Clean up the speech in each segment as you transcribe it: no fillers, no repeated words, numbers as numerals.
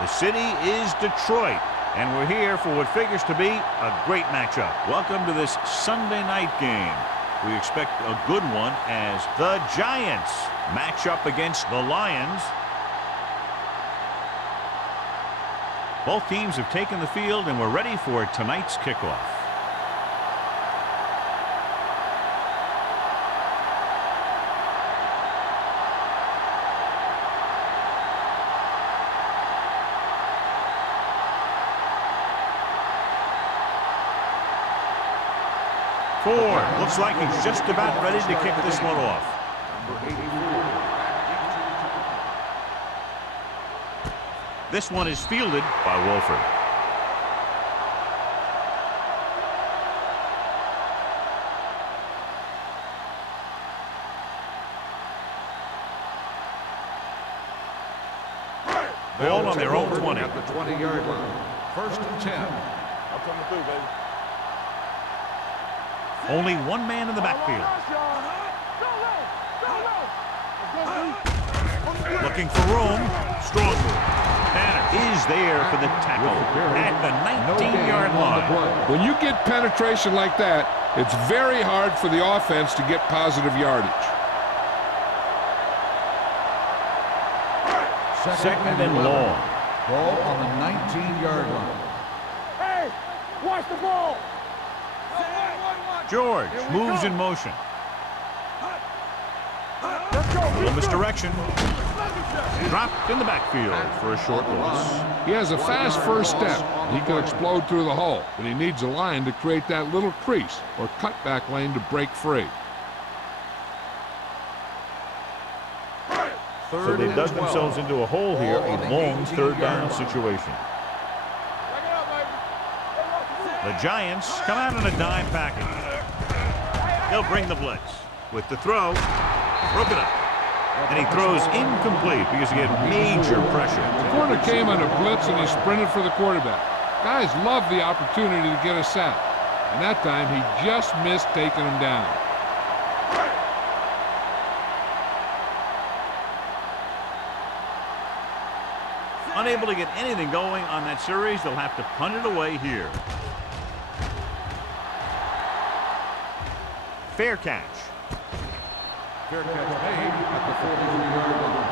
The city is Detroit, and we're here for what figures to be a great matchup. Welcome to this Sunday night game. We expect a good one as the Giants match up against the Lions. Both teams have taken the field, and we're ready for tonight's kickoff. Ford looks like he's just about ready to kick this one off. This one is fielded by Wolford. Ball on their own 20. At the 20-yard line. First and 10. I'm coming through, baby. Only one man in the backfield. Looking for room. Strong move. Banner is there for the tackle at the 19-yard line. When you get penetration like that, it's very hard for the offense to get positive yardage. Second and long. Ball on the 19-yard line. Hey, watch the ball. George moves in motion. Little misdirection. Dropped in the backfield for a short loss. He has a fast first step. He can explode through the hole, but he needs a line to create that little crease or cutback lane to break free. So they've dug themselves into a hole here, a long third down situation. The Giants come out in a dime package. They'll bring the blitz. With the throw, broken up. And he throws incomplete because he had major pressure. The corner came on a blitz and he sprinted for the quarterback. Guys love the opportunity to get a sack. And that time he just missed taking him down. Unable to get anything going on that series, they'll have to punt it away here. Fair catch. Fair catch made at the 43-yard line.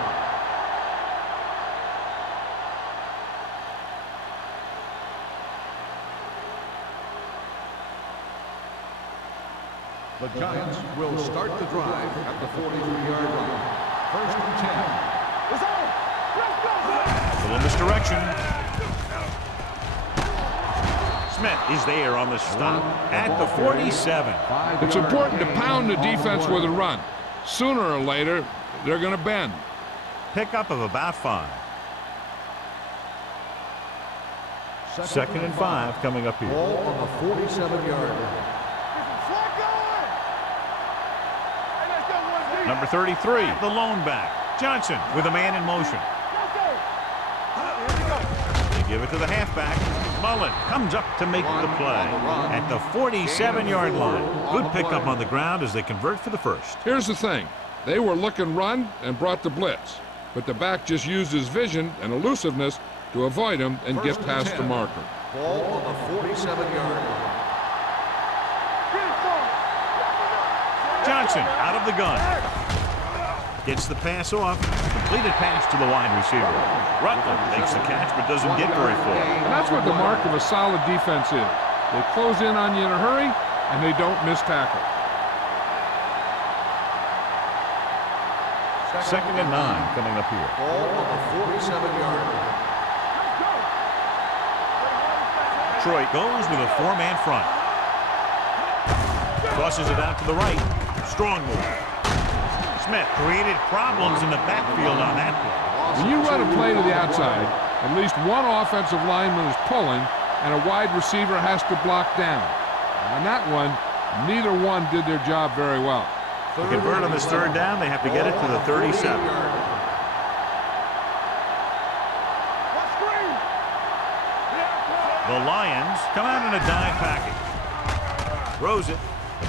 The Giants will start the drive at the 43-yard line. First and 10. It's on. Let's go. A little misdirection. Smith is there on the stop at the 47. It's important to pound the defense with a run. Sooner or later, they're going to bend. Pickup of about 5. Second and 5 coming up here. Ball on the 47-yard line. Number 33, the lone back. Johnson with a man in motion. They give it to the halfback. Mullen comes up to make the play at the 47-yard line. Good pickup on the ground as they convert for the first. Here's the thing. They were looking run and brought the blitz. But the back just used his vision and elusiveness to avoid him and get past the marker. Ball on the 47-yard line. Johnson out of the gun. Gets the pass off. Completed pass to the wide receiver. Rutland makes the catch but doesn't get very far. And that's what the mark of a solid defense is. They close in on you in a hurry, and they don't miss tackle. Second and 9 coming up here. Ball on the 47-yard line. Detroit goes with a 4-man front. Crosses it out to the right. Strong move. Smith created problems in the backfield on that play. When you run a play to the outside, at least one offensive lineman is pulling, and a wide receiver has to block down. On that one, neither one did their job very well. To convert on this third down, they have to get it to the 37. The Lions come out in a dime package. Throws it.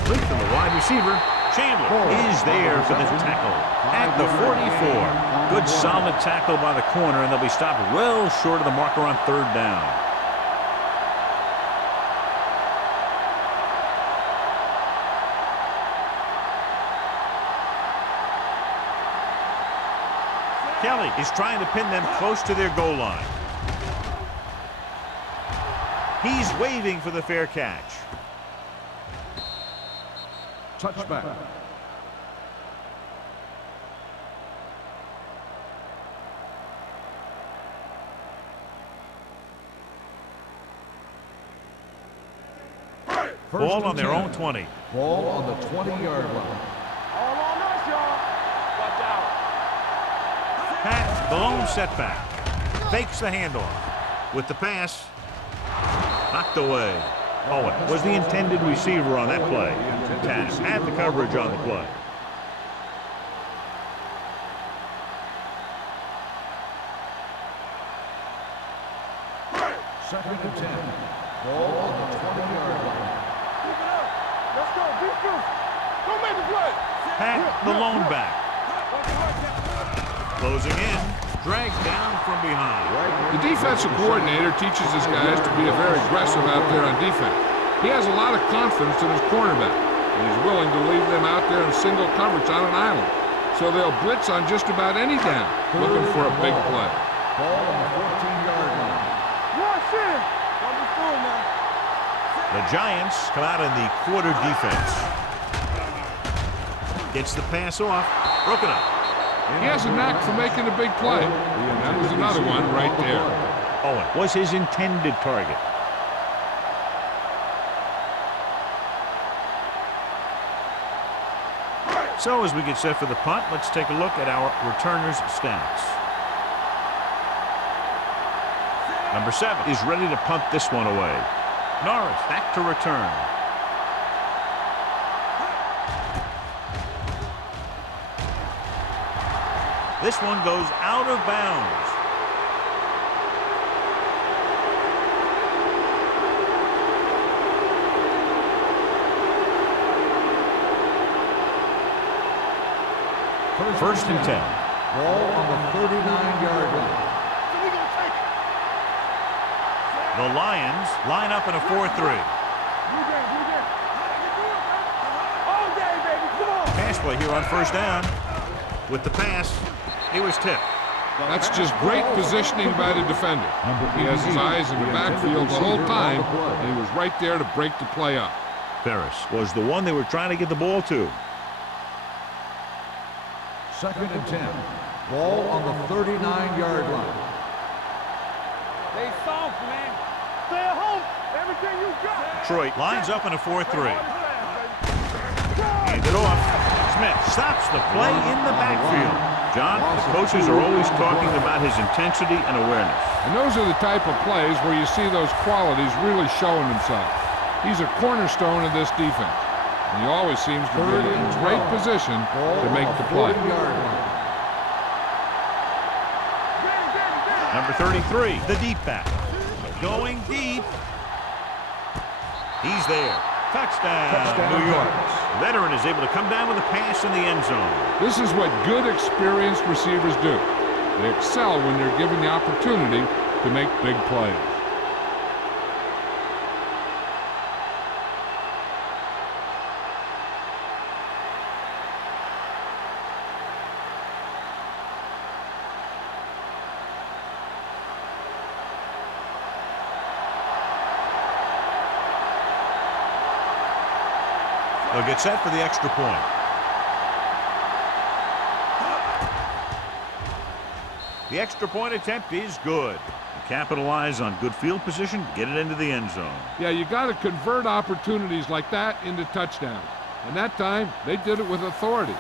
Complete to the wide receiver. Chandler is there for the tackle at the 44. Good solid tackle by the corner, and they'll be stopped well short of the marker on 3rd down. Kelly is trying to pin them close to their goal line. He's waving for the fair catch. Touchback. Ball on their own 20. Ball on the 20-yard line. All on us, y'all. Watch out. Pat, the lone setback. Fakes the handoff. With the pass. Knocked away. Owen was the intended receiver on that play. Taz had the coverage on the play. Second and 10. Ball on the 20-yard line. Keep it up. Let's go. Be true. Don't make the play. Pat, the lone back. Closing in. Dragged down from behind. The defensive coordinator teaches his guys to be very aggressive out there on defense. He has a lot of confidence in his cornerback, and he's willing to leave them out there in single coverage on an island. So they'll blitz on just about any down, looking for a big play. Ball on the 14-yard line. Rush in. Don't be fooled now. The Giants come out in the quarter defense. Gets the pass off. Broken up. He has a knack for making a big play. And that was another one right there. Owen was his intended target. So as we get set for the punt, let's take a look at our returners' stats. Number 7 is ready to punt this one away. Norris back to return. This one goes out of bounds. First and 10. Ball on the 39-yard line. The Lions line up in a 4-3. All day, baby. Come on. Pass play here on first down. With the pass, he was tipped. That's just great positioning by the defender. He has his eyes in the backfield the whole time, and he was right there to break the play up. Ferris was the one they were trying to get the ball to. Second and 10. Ball on the 39-yard line. Stay soft, man. Stay at home. Everything you got. Detroit lines up in a 4-3. Hand it off. Smith stops the play in the backfield. John, the coaches are always talking about his intensity and awareness. And those are the type of plays where you see those qualities really showing themselves. He's a cornerstone of this defense. And he always seems to be in great position to make the play. Number 33, the deep back. Going deep. He's there. Touchdown, New York. The veteran is able to come down with a pass in the end zone. This is what good, experienced receivers do. They excel when they're given the opportunity to make big plays. They'll get set for the extra point. The extra point attempt is good. They capitalize on good field position, get it into the end zone. Yeah, you got to convert opportunities like that into touchdowns. And that time, they did it with authority.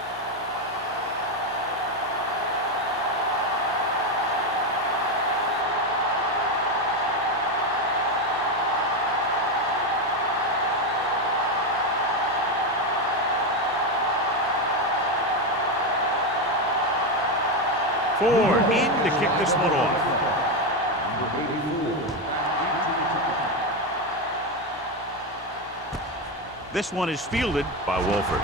Ford in to kick this one off. This one is fielded by Wolford.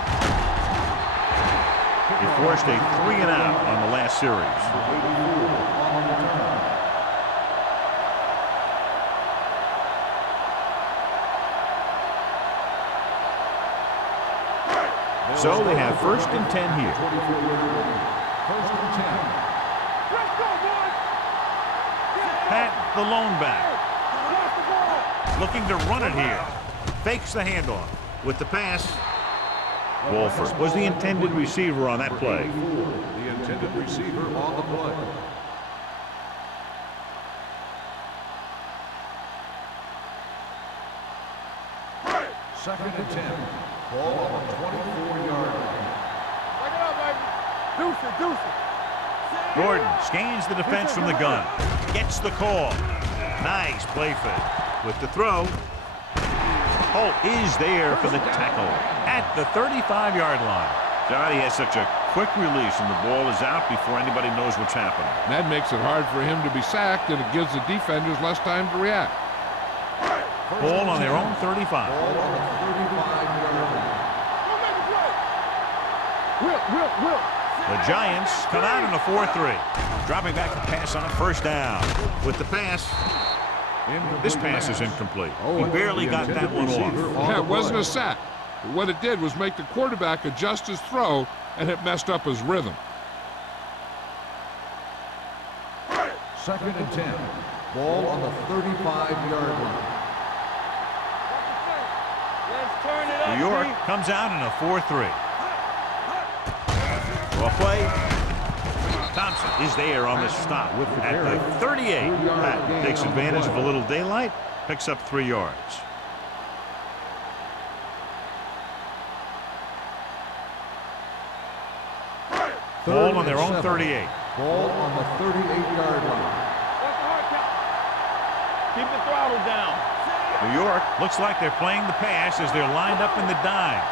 He forced a 3-and-out on the last series. So they have 1st and 10 here. 1st and 10. Let's go, boys. Pat, the lone back. Looking to run it here. Fakes the handoff. With the pass, Wolford was the intended receiver on that play. The intended receiver on the play. Second and 10. Ball on the 24-yard line. Break it up, baby. Deuce it, deuce it. Gordon scans the defense from the gun. Gets the call. Nice play fake. With the throw, Holt is there for the tackle at the 35-yard line. Johnny has such a quick release and the ball is out before anybody knows what's happening. That makes it hard for him to be sacked, and it gives the defenders less time to react. Ball on their own 35. Ball on the 35-yard line. Will. The Giants come out in a 4-3. Dropping back to pass on 1st down. With the pass, this pass is incomplete. He barely got that one off. Yeah, it wasn't a sack. But what it did was make the quarterback adjust his throw, and it messed up his rhythm. 2nd and 10. Ball on the 35-yard line. Let's turn it up. New York D. comes out in a 4-3. Well play. Thompson is there on the stop at the 38. Pat takes advantage of a little daylight, picks up 3 yards. Ball on their own 38. Ball on the 38-yard line. What's the hard count? Keep the throttle down. New York looks like they're playing the pass as they're lined up in the dime.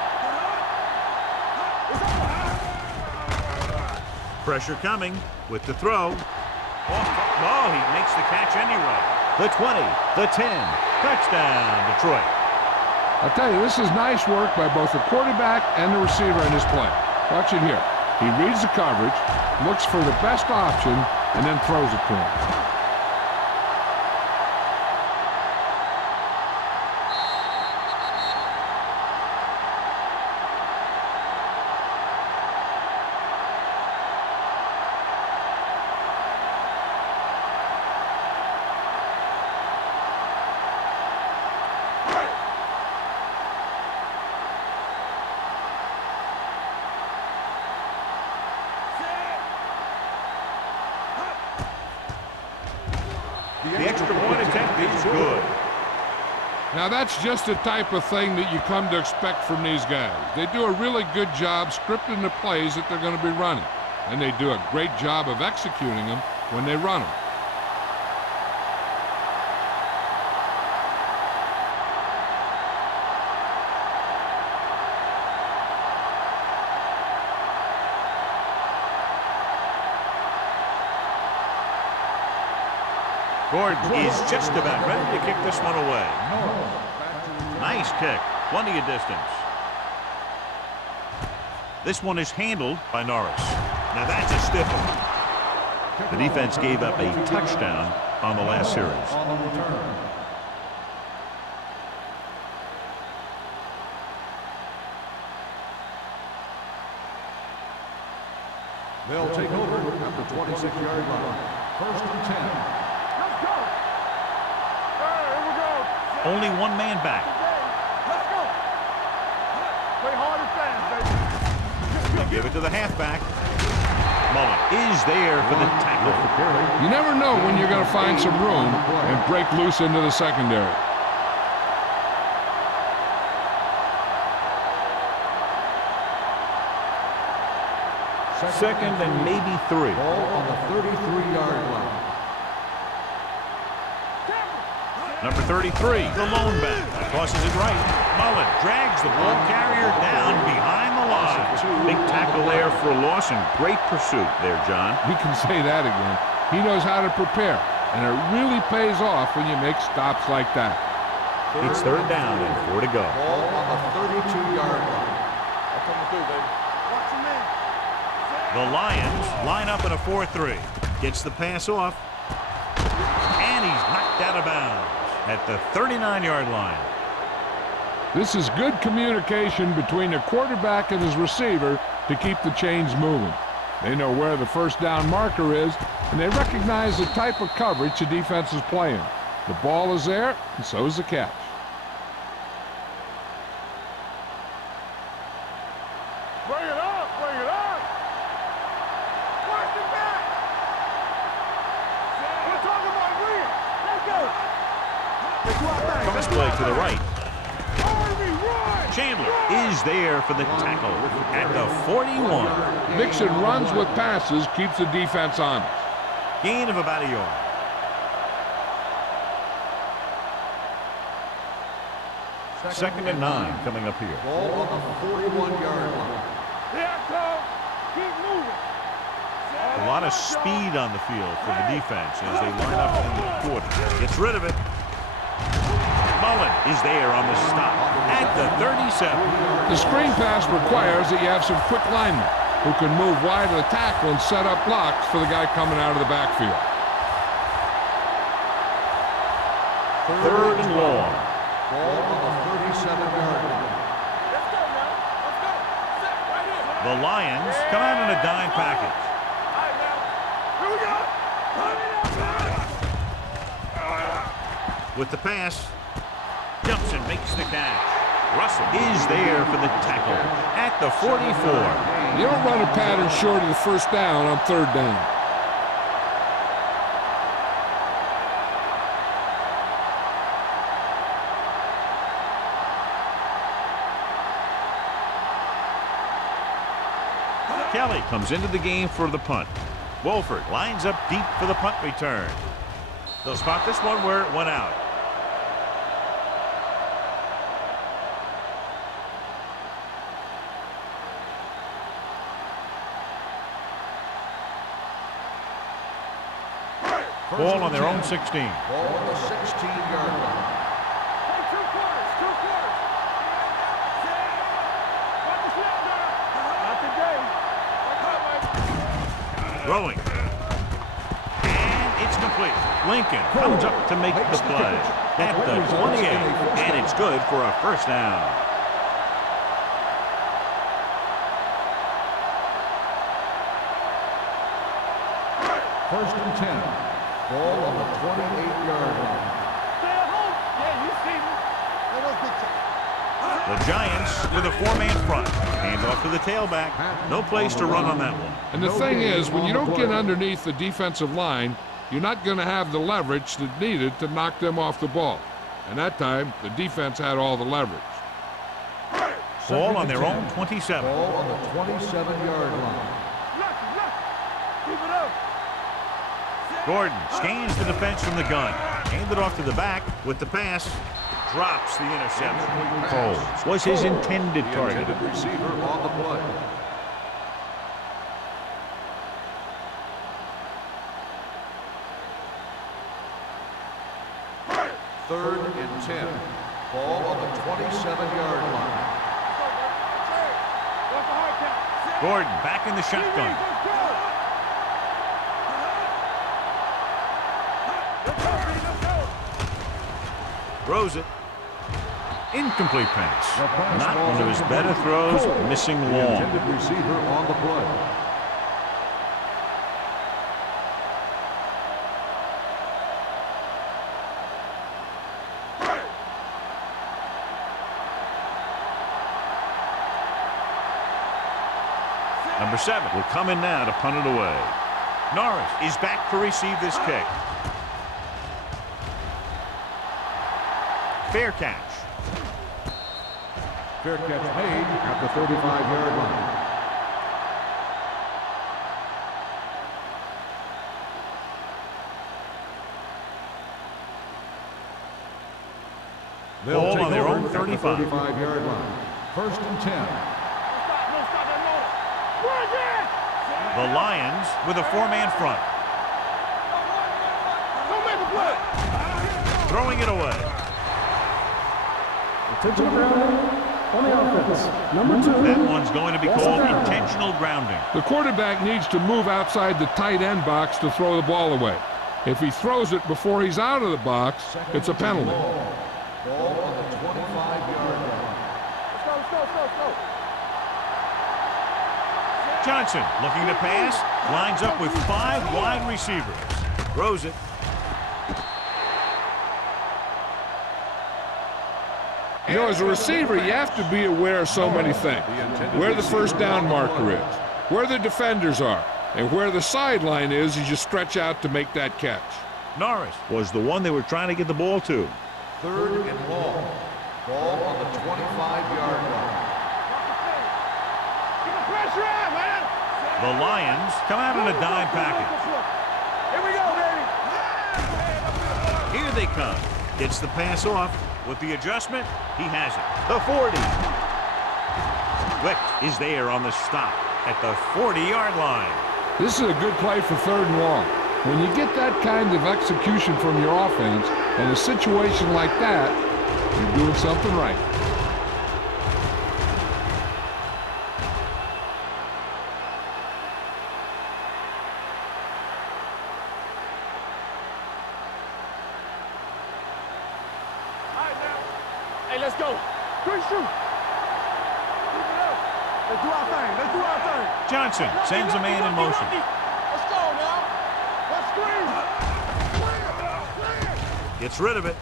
Pressure coming with the throw. Oh, he makes the catch anyway. The 20, the 10, touchdown, Detroit. I'll tell you, this is nice work by both the quarterback and the receiver in this play. Watch it here. He reads the coverage, looks for the best option, and then throws it to him. The extra point attempt is good. Now that's just the type of thing that you come to expect from these guys. They do a really good job scripting the plays that they're going to be running, and they do a great job of executing them when they run them. Gordon is just about ready to kick this one away. Nice kick, plenty of distance. This one is handled by Norris. Now that's a stiff one. The defense gave up a touchdown on the last series. On the return. They'll take over at the 26-yard line. 1st and 10. Let's go. Here we go. Only one man back. Let's go. Play hard and fast, baby. They give it to the halfback. Mullen is there for the tackle. You never know when you're going to find some room and break loose into the secondary. Second and maybe 3. Ball on the 33-yard line. Number 33, the lone back. Tosses it right. Mullen drags the ball carrier down behind the line. Big tackle there for Lawson. Great pursuit there, John. We can say that again. He knows how to prepare, and it really pays off when you make stops like that. It's 3rd down and 4 to go. Ball on the 32-yard line. I'm coming through, baby. Watch your man. The Lions line up in a 4-3. Gets the pass off. And he's knocked out of bounds at the 39-yard line. This is good communication between the quarterback and his receiver to keep the chains moving. They know where the first down marker is, and they recognize the type of coverage the defense is playing. The ball is there, and so is the catch. Bring it up, bring it up. Watch it back. We're talking about real. Let's go. Cross play to the right. Harvey, run. Chandler is there for the tackle at the 41. Mixon runs with passes, keeps the defense honest. Gain of about a yard. Second and 9 coming up here. Ball on the 41-yard line. Yeah, Cole. Keep moving. A lot of speed on the field for the defense as they line up in the quarter. Gets rid of it. Mullen is there on the stop at the 37. The screen pass requires that you have some quick linemen who can move wide of the tackle and set up blocks for the guy coming out of the backfield. Third and long. Ball on the 37-yard line. Let's go now. Let's go. Set right here. The Lions come out in a dime package. All right, now. Here we go. With the pass, jumps and makes the catch. Russell is there for the tackle at the 44. You don't run a pattern short of the first down on third down. Kelly comes into the game for the punt. Wolford lines up deep for the punt return. They'll spot this one where it went out. Ball on their own 16. Ball on the 16-yard line. Hey, two quarters. Got the snap down. Not today. Throwing. And it's complete. Lincoln comes up to make the play at the 28. And it's good for a first down. First and 10. Ball on the 28-yard line. Stay at home. Yeah, you see me. The Giants with a four-man front. Hand off to the tailback. No place to run on that one. And the thing is, when you don't get underneath the defensive line, you're not going to have the leverage that's needed to knock them off the ball. And that time, the defense had all the leverage. Ball on their own 27. Ball on the 27-yard line. Keep it up. Gordon scans the defense from the gun. Handed off to the back with the pass. Drops the interception. Coles was his intended target. Intended receiver on the play. Third and 10. Ball on the 27-yard line. What's the hard count? Gordon back in the shotgun. Throws it. Incomplete pass. Not one of his better throws. Missing long. Intended receiver on the play. Number 7 will come in now to punt it away. Norris is back to receive this kick. Fair catch. Fair catch made at the 35-yard line. Ball on their own 35. 35-yard line. First and 10. The Lions with a four-man front. Don't make a play. Throwing it away. On the offense, number 2. That one's going to be called intentional grounding. The quarterback needs to move outside the tight end box to throw the ball away. If he throws it before he's out of the box, it's a penalty. Ball on the 25-yard line. Let's go. Johnson looking to pass, lines up with 5 wide receivers. Throws it. You know, as a receiver, you have to be aware of so many things. Where the first down marker is, where the defenders are, and where the sideline is as you stretch out to make that catch. Norris was the one they were trying to get the ball to. 3rd and long. Ball on the 25-yard line. Get the pressure out, man. The Lions come out in a dime package. Here we go, baby. Here they come. Gets the pass off. With the adjustment, he has it. The 40. Wick is there on the stop at the 40-yard line. This is a good play for 3rd and long. When you get that kind of execution from your offense in a situation like that, you're doing something right. Hey, let's go. Good shoot. Keep it up. Let's do our thing. Johnson sends a man in motion. Let's go now. Let's screen. Gets rid of it.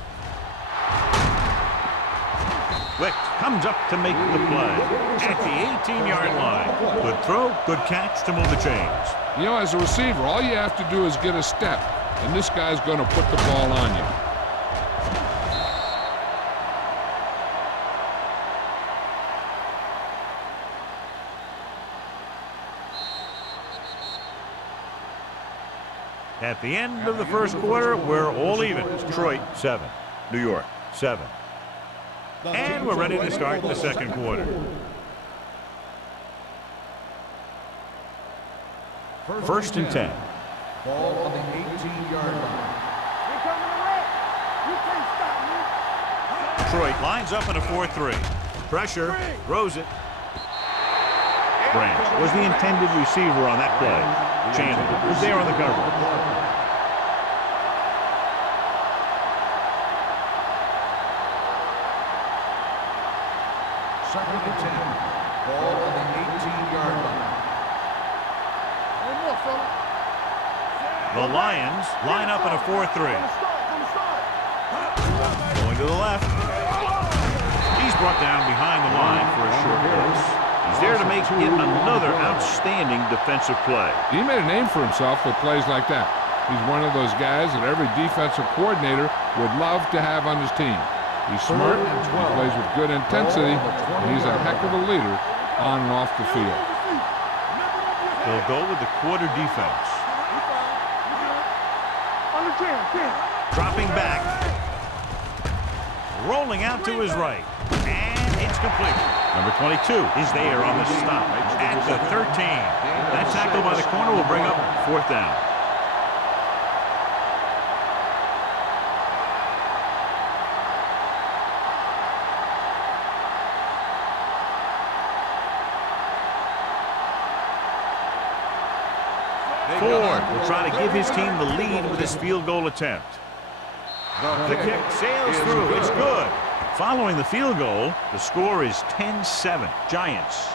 Wick comes up to make the play at the 18-yard line. Good throw, good catch to move the chains. You know, as a receiver, all you have to do is get a step, and this guy's going to put the ball on you. At the end of the first quarter, we're all even. Detroit 7, New York 7. And we're ready to start the second quarter. First and 10. Ball on the 18-yard line. We coming to wreck. You can't stop me. Detroit lines up in a 4-3. Pressure, throws it. Branch was the intended receiver on that play. Chandler was there on the cover. Second and 10. Ball on the 18-yard line. One more, fella. The Lions line up in a 4-3. From the start. Going to the left. He's brought down behind the line for a short pass. He's there to make yet another outstanding defensive play. He made a name for himself with plays like that. He's one of those guys that every defensive coordinator would love to have on his team. He's smart, he plays with good intensity, and he's a heck of a leader on and off the field. They'll go with the quarter defense. On the 10. Dropping back. Rolling out to his right. And it's complete. Number 22 is there on the stop at the 13. That tackle by the corner will bring up 4th down. Ford will try to give his team the lead with his field goal attempt. The kick sails through. It's good. Following the field goal, the score is 10-7. Giants.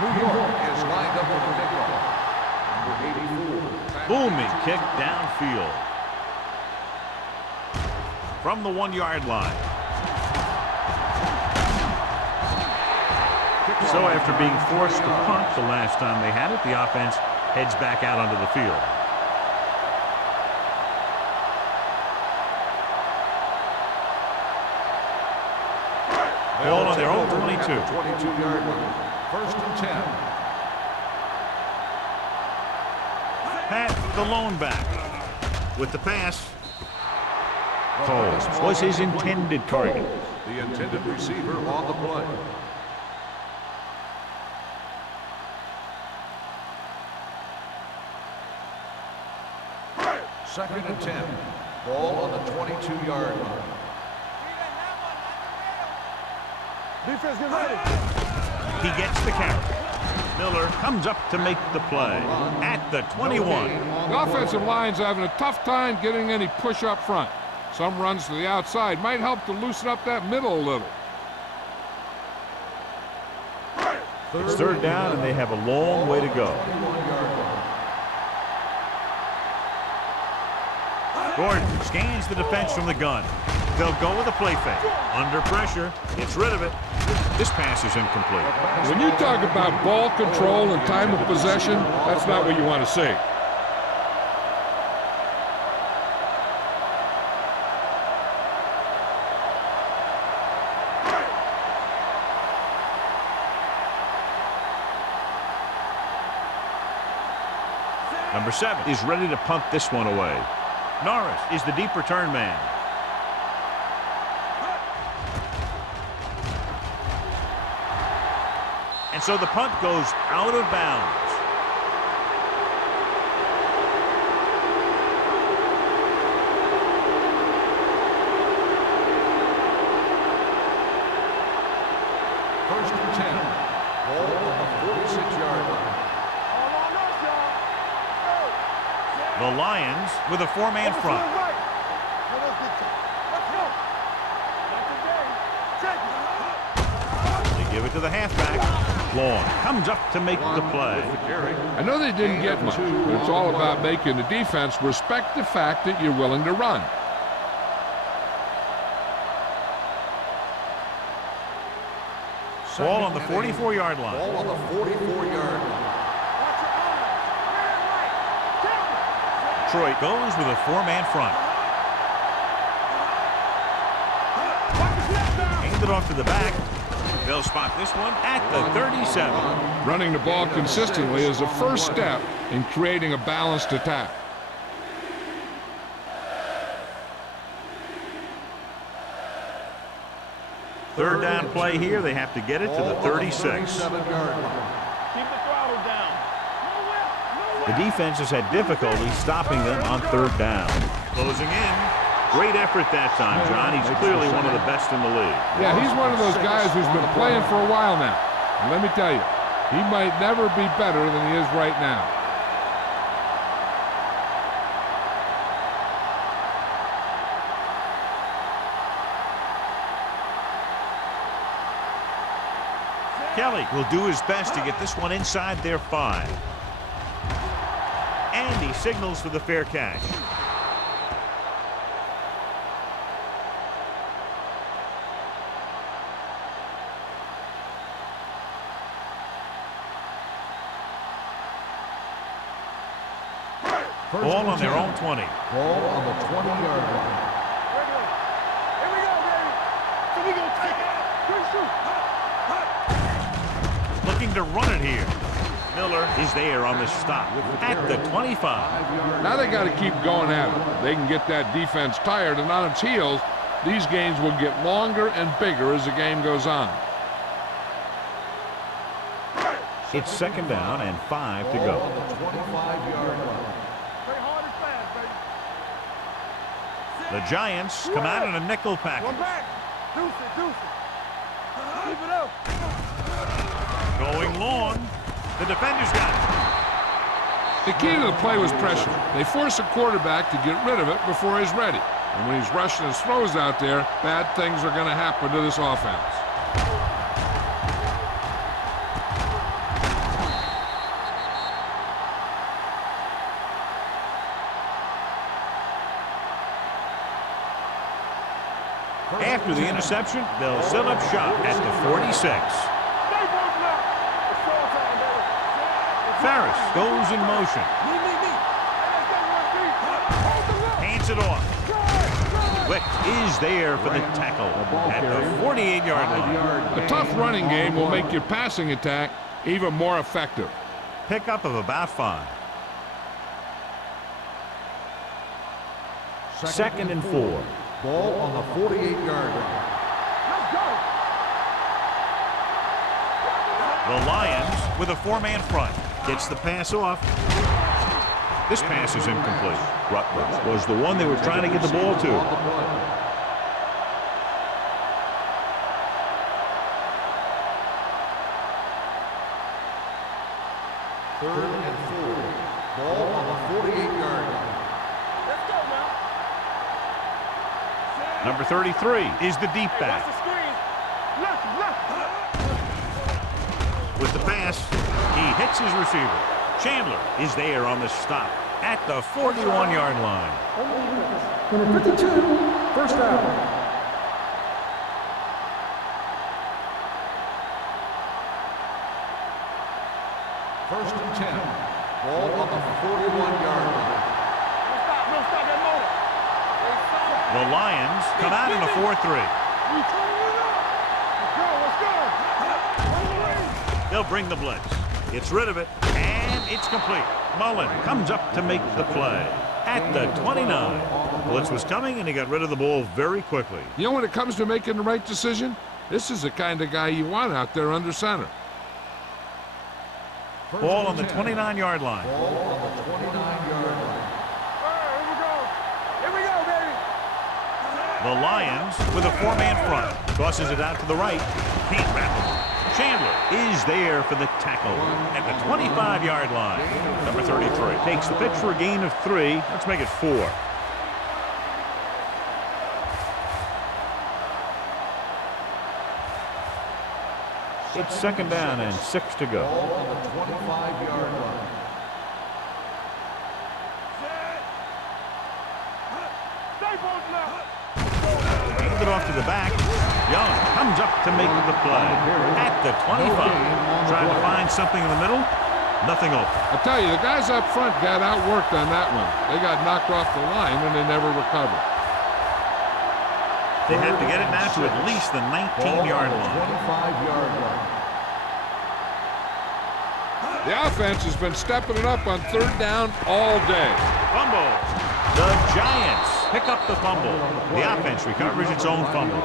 New York is lined up for the kickoff. Number 84. Booming kick downfield. From the 1-yard line. So after being forced to punt the last time they had it, the offense heads back out onto the field. Ball on their own 22. 22-yard line. First and 10. Pat, the lone back. With the pass. Cole was his intended target. The intended receiver on the play. Second and 10. Ball on the 22-yard line. Defense, get ready. He gets the carry. Miller comes up to make the play at the 21. The offensive line's having a tough time getting any push up front. Some runs to the outside might help to loosen up that middle a little. It's third down, and they have a long way to go. Gordon scans the defense from the gun. They'll go with a play fake. Under pressure, gets rid of it. This pass is incomplete. When you talk about ball control and time of possession, that's not what you want to see. Number 7 is ready to punt this one away. Norris is the deep return man. And so the punt goes out of bounds. First and 10. Ball on the 46-yard line. The Lions with a four-man front. They give it to the halfback. Long comes up to make the play. I know they didn't get much, but it's all about making the defense respect the fact that you're willing to run. Ball on the 44-yard line. Ball on the 44-yard line. Detroit goes with a four-man front. Hand it off to the back. They'll spot this one at the 37. Running the ball consistently is the first step in creating a balanced attack. Third down play here. They have to get it to the 36. Keep the throttle down. The defense has had difficulty stopping them on third down. Closing in. Great effort that time, John. He's clearly one of the best in the league. Yeah, he's one of those guys who's been playing for a while now. And let me tell you, he might never be better than he is right now. Kelly will do his best to get this one inside their 5. And he signals for the fair catch. Ball on their own 20. Ball on the 20-yard line. Here we go, baby. So we gonna take it. Good shoot. Looking to run it here. Miller is there on the stop at the 25. Now they got to keep going at it. If they can get that defense tired and on its heels, these games will get longer and bigger as the game goes on. It's second down and 5 to go. Ball on the 25-yard line. Play hard and fast, baby. The Giants come out in a nickel One package. back. Deuce it, deuce it. Keep it up. Going long. The defenders got it. The key to the play was pressure. They force a quarterback to get rid of it before he's ready. And when he's rushing his throws out there, bad things are going to happen to this offense. After the interception, they'll set up shop at the 46. Stay broken up. It's short time, baby. Ferris goes in motion. Me. Hands it off. Wick is there for the tackle at the 48-yard line. A tough running game will make your passing attack even more effective. Pickup of about 5. Second and 4. Ball on the 48-yard line. Let's go. The Lions with a 4-man front. Gets the pass off. This pass is incomplete. Rutledge was the one they were trying to get the ball to. On the play. Third and 4. Ball on the 48-yard line. Let's go now. Number 33 is the deep Hey, back. watch the screen. Left. With the pass, he hits his receiver. Chandler is there on the stop at the 41-yard line. Number 52, first down. First and 10. Ball on the 41-yard line. Don't stop that motor. They saw. The Lions come out in a 4-3. We turning it up. Let's go. On the way. They'll bring the blitz. Gets rid of it, and it's complete. Mullen comes up to make the play at the 29. Blitz was coming, and he got rid of the ball very quickly. You know, when it comes to making the right decision, this is the kind of guy you want out there under center. Ball on the 29-yard line. Ball on the 29-yard line. Here we go, baby. The Lions with a 4-man front. Tosses it out to the right. Can't wrap it. Chandler is there for the tackle at the 25-yard line. Number 33 takes the pitch for a gain of 3. Let's make it 4. It's second down and 6 to go. Ball on the 25-yard line. Stay both now. Hand it off to the back. Young comes up to make the play at the 25. Trying to find something in the middle. Nothing open. I tell you, the guys up front got outworked on that one. They got knocked off the line and they never recovered. They have to get it now to at least the 19-yard line. 25-yard line. The offense has been stepping it up on third down all day. Fumble. The Giants pick up the fumble. The offense recovers its own fumble.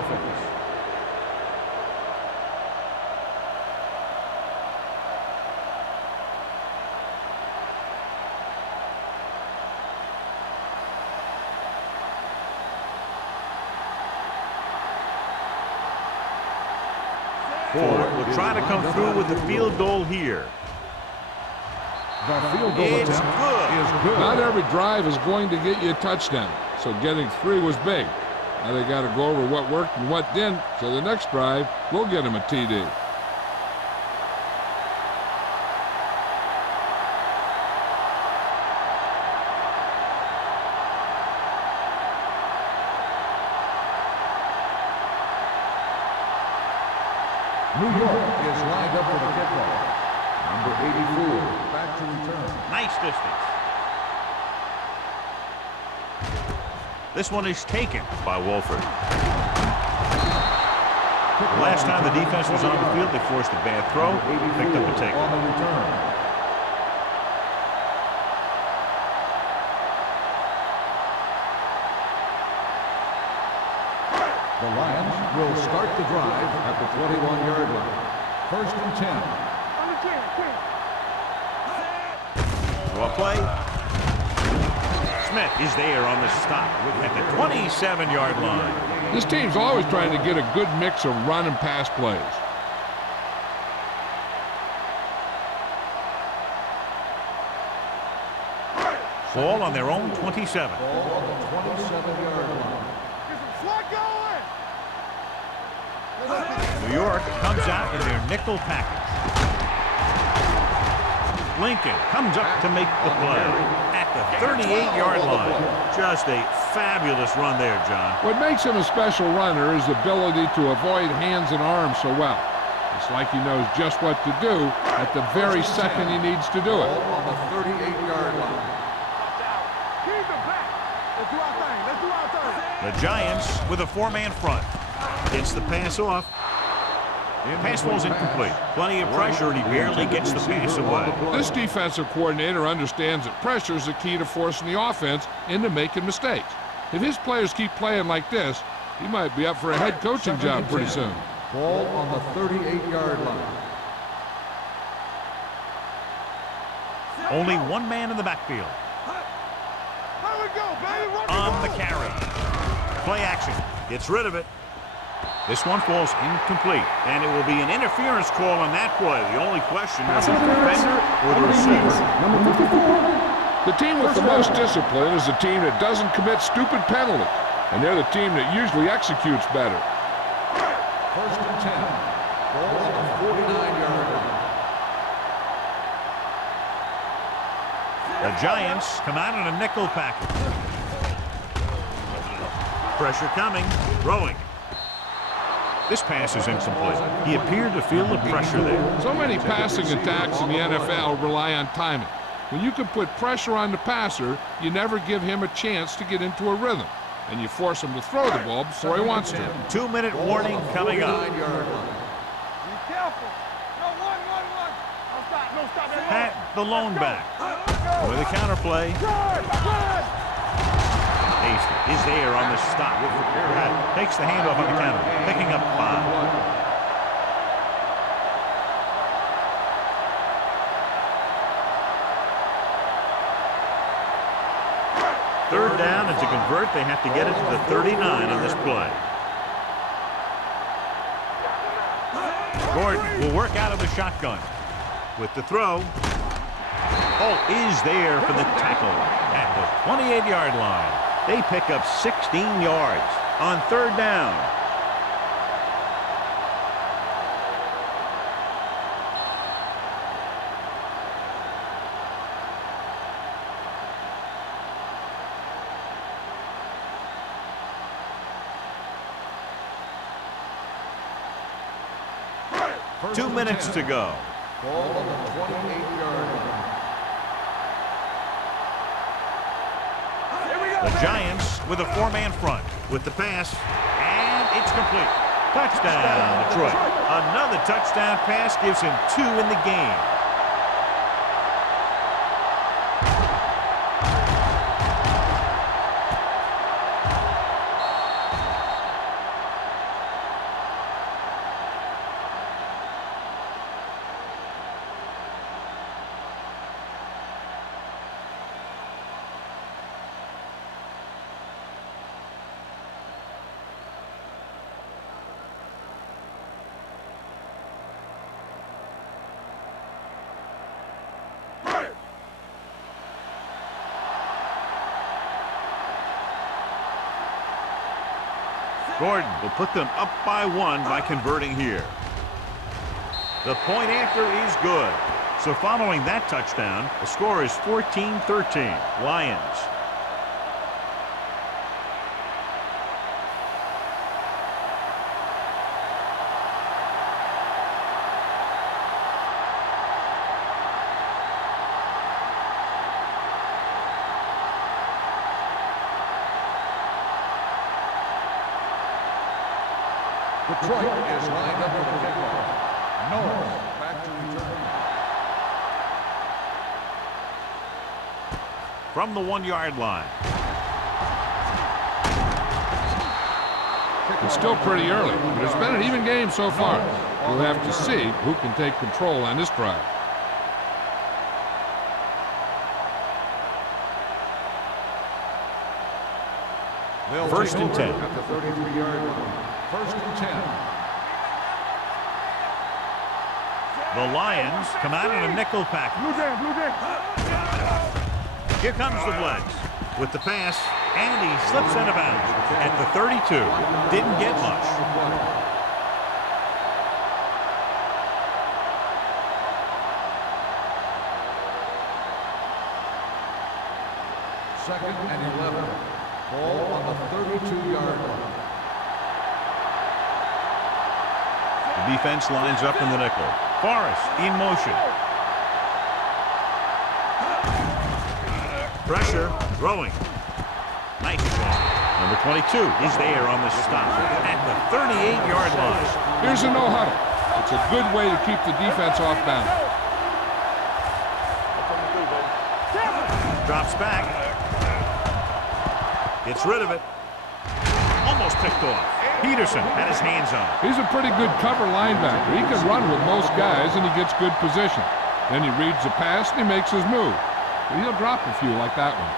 Ford will try to come through with the field goal here. The field goal It's attempt good. is good. Not every drive is going to get you a touchdown, so getting 3 was big. Now they got to go over what worked and what didn't, so the next drive will get them a TD. New York is lined up for the kickoff. Number 84, back to return. Nice distance. This one is taken by Wolford. The last time the defense was on the field, they forced a bad throw, picked up a On tackle. the return. The Lions will start the drive at the 21-yard line. First and 10. On the 10. Draw play. Smith is there on the stop at the 27-yard line. This team's always trying to get a good mix of run and pass plays. Ball on their own 27. Ball on the 27-yard line. Get some slack going. New York comes out in their nickel package. Lincoln comes up to make the play at the 38-yard line. Just a fabulous run there, John. What makes him a special runner is the ability to avoid hands and arms so well. It's like he knows just what to do at the very second he needs to do it. Ball on the 38-yard line. Keep it back. Let's do our thing. Let's do our thing. The Giants with a 4-man front. Gets the pass off. Pass ball's incomplete. Plenty of pressure, and he barely gets the pass away. This defensive coordinator understands that pressure is the key to forcing the offense into making mistakes. If his players keep playing like this, he might be up for a head coaching job pretty soon. Ball on the 38-yard line. Only one man in the backfield. How we go, baby? On the carry. Play action. Gets rid of it. This one falls incomplete, and it will be an interference call on that play. The only question is the defender or the receiver. Number 54. The team with the most discipline is the team that doesn't commit stupid penalties, and they're the team that usually executes better. First and 10. Ball on the 49-yard line. The Giants come out in a nickel package. Pressure coming, throwing. This pass is incomplete. He appeared to feel the pressure there. So many passing attacks in the NFL rely on timing. When you can put pressure on the passer, you never give him a chance to get into a rhythm, and you force him to throw the ball before he wants to. 2-minute warning coming up. 49-yard line. Be careful. No, one. No, stop. No, stop. Pat, the lone back. With a counterplay. Hasty is there on the stop. Pat takes the handoff on the counter, picking up 5. Third down, and to convert, they have to get it to the 39 on this play. Gordon will work out of the shotgun. With the throw. Is there for the tackle at the 28-yard line. They pick up 16 yards on third down. First 2 and minutes 10. to go. Ball on the 28-yard line. The Giants with a 4-man front with the pass, and it's complete. Touchdown, Detroit. Another touchdown pass gives him 2 in the game. Gordon will put them up by 1 by converting here. The point after is good. So following that touchdown, the score is 14-13. Lions. Detroit is lined up for the kickoff. Norris back to return. From the 1-yard line. It's still pretty early, but it's been an even game so far. We'll have to see who can take control on this drive. First and 10. At the 33-yard line. First and 10. The Lions come out in a nickel package. Blue Jay. Here comes the Blitz with the pass, and he slips out of bounds at the 32. Didn't get much. Second and 11. Ball on the 32-yard line. The defense lines up in the nickel. Forrest in motion. Pressure, throwing. Nice ball. Number 22 is there on the stop at the 38-yard line. Here's a no huddle. It's a good way to keep the defense off balance. Drops back. Gets rid of it. Almost picked off. Peterson had his hands on it. He's a pretty good cover linebacker. He can run with most guys, and he gets good position. Then he reads the pass, and he makes his move. But he'll drop a few like that one.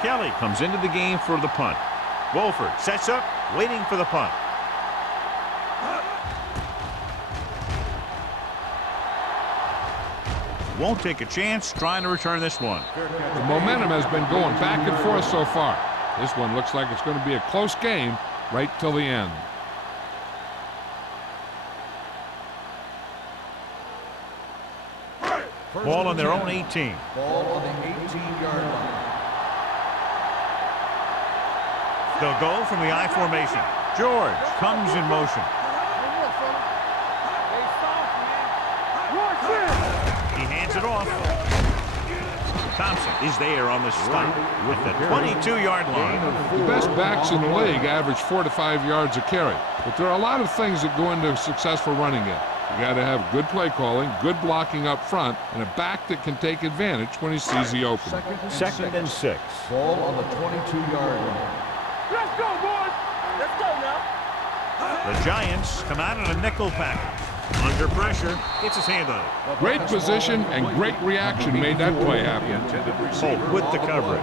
Kelly comes into the game for the punt. Wolford sets up, waiting for the punt. Won't take a chance trying to return this one. The momentum has been going back and forth so far. This one looks like it's going to be a close game right till the end. Ball on their own 18. Ball on the 18-yard line. They'll go from the I formation. George comes in motion. He hands it off. Thompson is there on the stop with the 22-yard line. The best backs in the league average 4 to 5 yards a carry. But there are a lot of things that go into a successful running game. You got to have good play calling, good blocking up front, and a back that can take advantage when he sees the opening. Second and 6. Ball on the 22-yard line. Let's go, boys. Let's go now. The Giants come out in a nickel package. Under pressure, gets his hand on it. Great position and great reaction made that play happen. Holt with the coverage.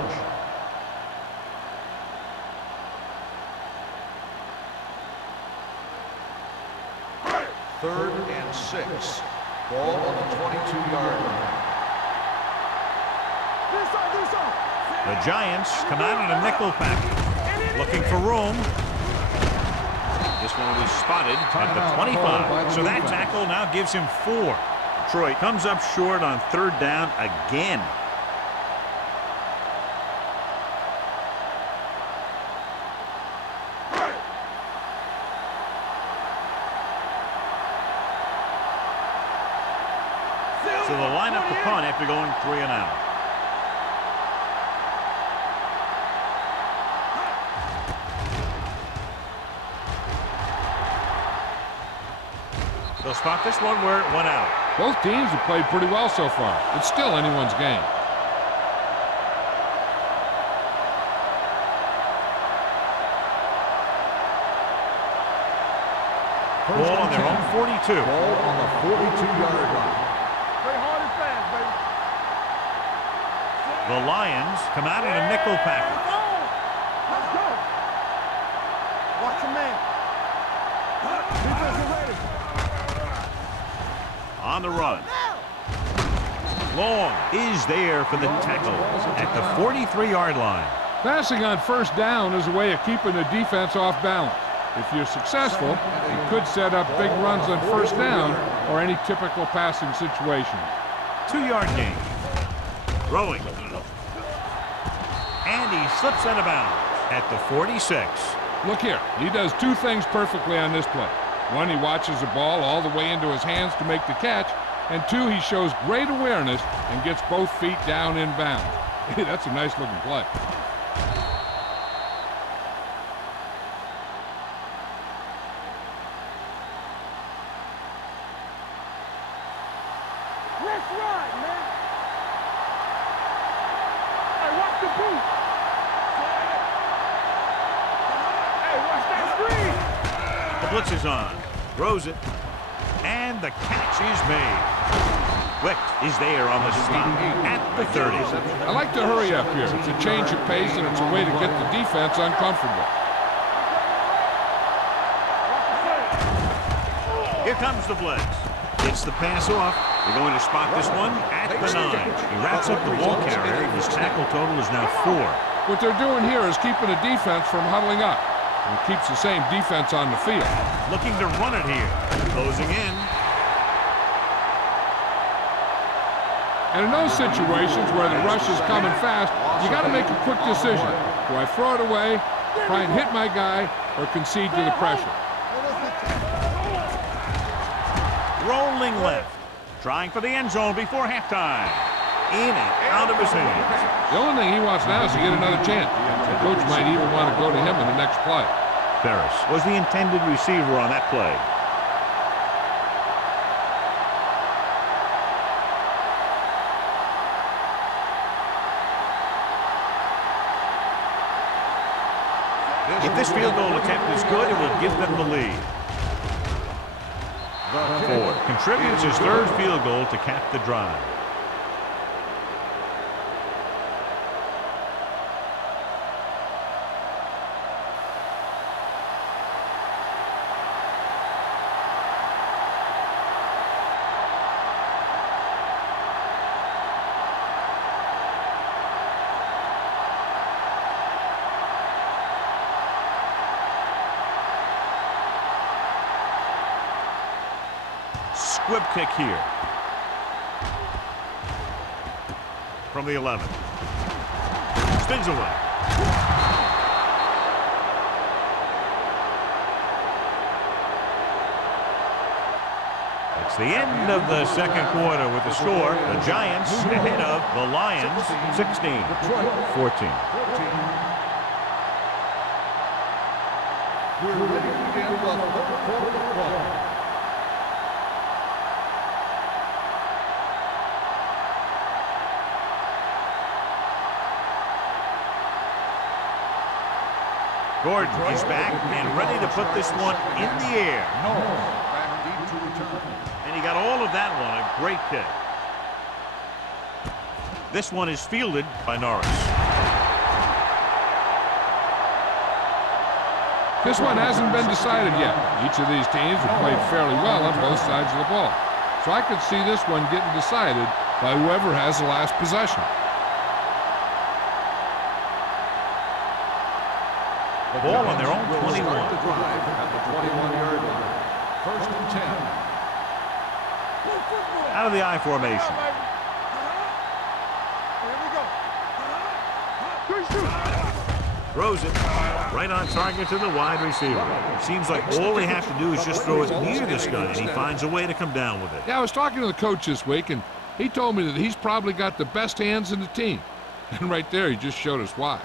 Third and 6. Ball on the 22-yard line. The Giants come out in a nickel package. Looking for room. This one will be spotted at the 25. So that tackle now gives him 4. Detroit comes up short on third down again. So they'll line up the punt after going 3 and out. They'll spot this one where it went out. Both teams have played pretty well so far. It's still anyone's game. Ball on their own 42. Ball on the 42-yard line. Play hard and fast, baby. The Lions come out in a nickel package. Let's go. Watch your man. Defense is ready. On the run. Long is there for the tackle at the 43-yard line. Passing on first down is a way of keeping the defense off balance. If you're successful, you could set up big runs on first down or any typical passing situation. 2-yard gain. Throwing. And he slips out of bounds at the 46. Look here, he does 2 things perfectly on this play. 1, he watches the ball all the way into his hands to make the catch, and 2, he shows great awareness and gets both feet down in bounds. Hey, that's a nice looking play. Let's ride, man. Hey, watch the boot. Hey, watch that screen. The blitz is on. Throws it. And the catch is made. Wick is there on the stop at the 30. I like to hurry up here. It's a change of pace, and it's a way to get the defense uncomfortable. Here comes the blitz. Gets the pass off. They're going to spot this one at the 9. He wraps up the ball carrier. His tackle total is now 4. What they're doing here is keeping the defense from huddling up. And it keeps the same defense on the field. Looking to run it here. Closing in. And in those situations where the rush is coming fast, you got to make a quick decision. Do I throw it away, try and hit my guy, or concede to the pressure? Rolling left. Trying for the end zone before halftime. In and out of his hands. The only thing he wants now is to get another chance. The coach might even want to go to him in the next play. Ferris was the intended receiver on that play. If this field goal attempt is good, it will give them the lead. Ford contributes his third field goal to cap the drive. Squib kick here. From the 11. Spins away. It's the end of the second quarter with the score. The Giants ahead of the Lions, 16-14. We're ready to begin the third quarter of ball. Gordon is back and ready to put this one in the air. Back deep to return. And he got all of that one. A great kick. This one is fielded by Norris. This one hasn't been decided yet. Each of these teams have played fairly well on both sides of the ball. So I could see this one getting decided by whoever has the last possession. The ball on their own 21. Start the drive at the 21-yard line. First and 10. Out of the I formation. Throws it right on target to the wide receiver. Seems like all they have to do is just throw it near this guy, and he finds a way to come down with it. Yeah, I was talking to the coach this week, and he told me that he's probably got the best hands in the team. And right there, he just showed us why.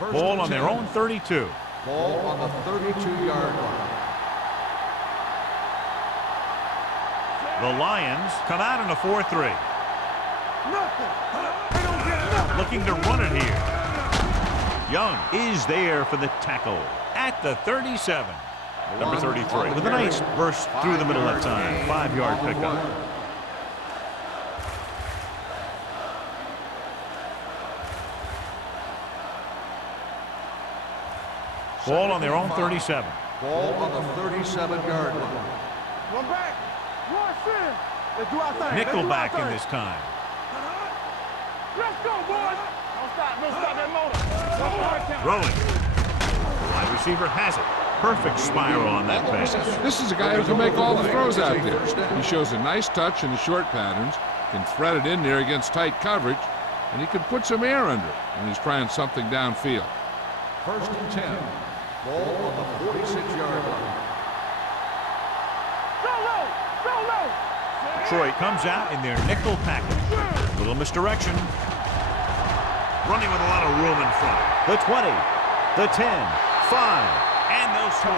Ball on their own 32. Ball on the 32-yard line. The Lions come out in a 4-3. Looking to run it here. Young is there for the tackle at the 37. Number 33 with a nice burst through the middle that time. 5-yard pickup. Ball on their own 37. Ball on the 37-yard line. One back. One sin. Let's do our thing. Nickelback in this time. Let's go, boys. Don't stop that motor. Throwing. The wide receiver has it. Perfect spiral on that pass. This is a guy who can make all the throws out there. He shows a nice touch in the short patterns, can thread it in there against tight coverage, and he can put some air under it when he's trying something downfield. First and 10. Ball on the 46-yard line. Go low. Go low. Detroit comes out in their nickel package. Little misdirection. Running with a lot of room in front. The 20, the 10, 5, and they'll score.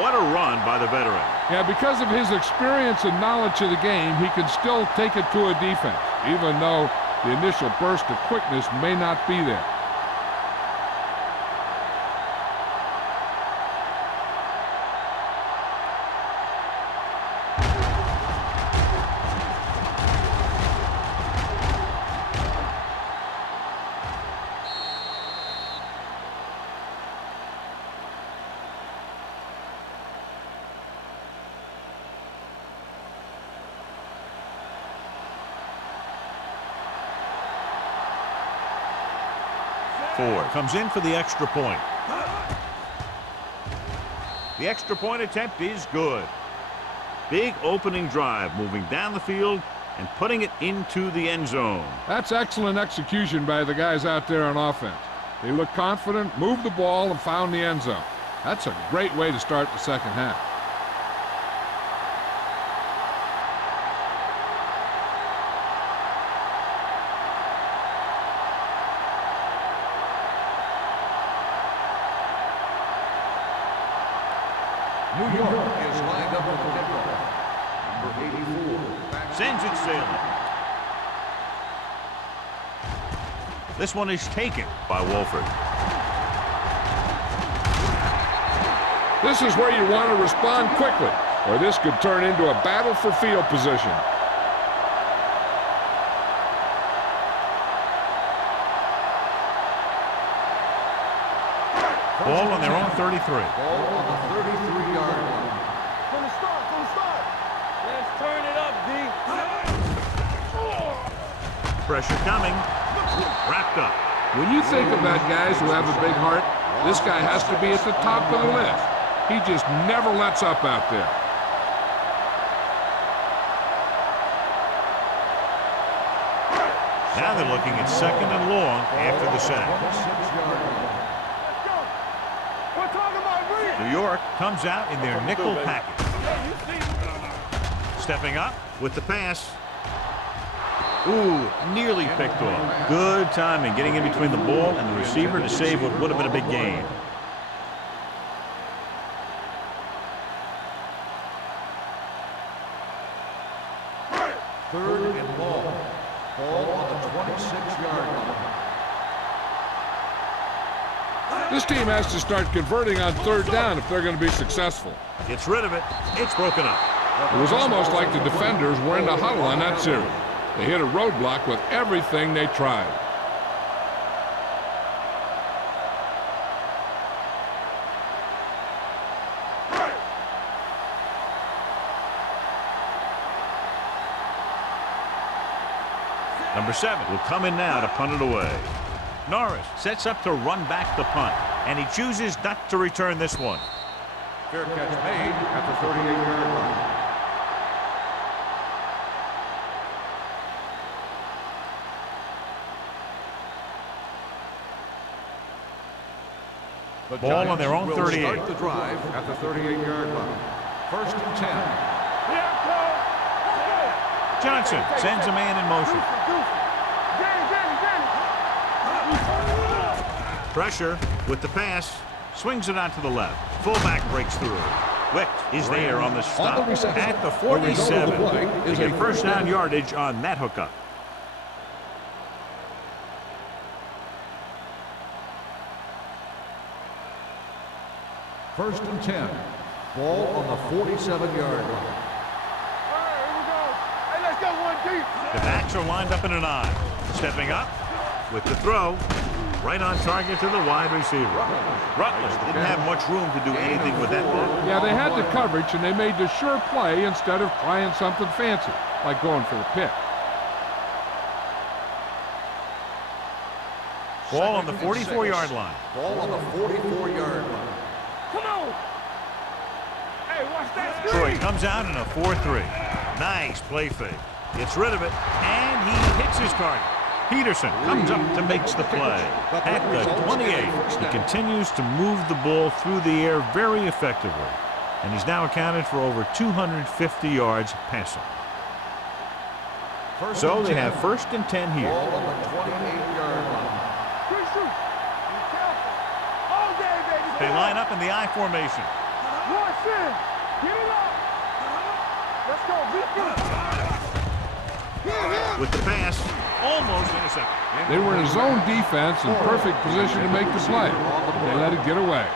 What a run by the veteran. Yeah, because of his experience and knowledge of the game, he can still take it to a defense, even though the initial burst of quickness may not be there. Ford comes in for the extra point. The extra point attempt is good. Big opening drive, moving down the field and putting it into the end zone. That's excellent execution by the guys out there on offense. They look confident, moved the ball, and found the end zone. That's a great way to start the second half. New York is lined up with the kickoff. Number 84. Sends it sailing. This one is taken by Wolford. This is where you want to respond quickly, or this could turn into a battle for field position. Ball on their own 33. Ball on the 33-yard line. From the start. Let's turn it up, D. Pressure coming. Wrapped up. When you think about guys who have a big heart, this guy has to be at the top of the list. He just never lets up out there. Now they're looking at 2nd and long after the sack. 26-yard line. Let's go. We're talking about me. New York comes out in their nickel package. Stepping up with the pass. Ooh, nearly picked off. Good timing, getting in between the ball and the receiver to save what would have been a big gain. Third and long. Ball on the 26-yard line. This team has to start converting on 3rd down if they're going to be successful. Gets rid of it. It's broken up. It was almost like the defenders were in the huddle on that series. They hit a roadblock with everything they tried. Number 7 will come in now to punt it away. Norris sets up to run back the punt, and he chooses not to return this one. Fair catch made at the 38-yard line. The Ball on their own Giants 38. will start the drive at the 38-yard line. 1st and 10. Johnson sends a man in motion. Pressure with the pass. Swings it out to the left. Fullback breaks through. Wick is there on the stop. At the 47. They get first down yardage on that hookup. First and 10. Ball on the 47-yard line. The backs are lined up in an I. Stepping up with the throw. Right on target to the wide receiver. Rutledge didn't have much room to do anything with that ball. Yeah, they had the coverage, and they made the sure play instead of trying something fancy, like going for the pick. Ball on the 44-yard line. Ball on the 44-yard line. Come on. Hey, watch that screen. Troy comes out in a 4-3. Nice play fake. Gets rid of it, and he hits his target. Peterson comes up to makes the play. At the 28, he continues to move the ball through the air very effectively. And he's now accounted for over 250 yards passing. So they have 1st and 10 here. Ball on the 28-yard line. They line up in the I formation. Rush in. Get it up. Let's go. With the pass, almost intercepted. They were in a zone defense in perfect position to make the play. They let it get away.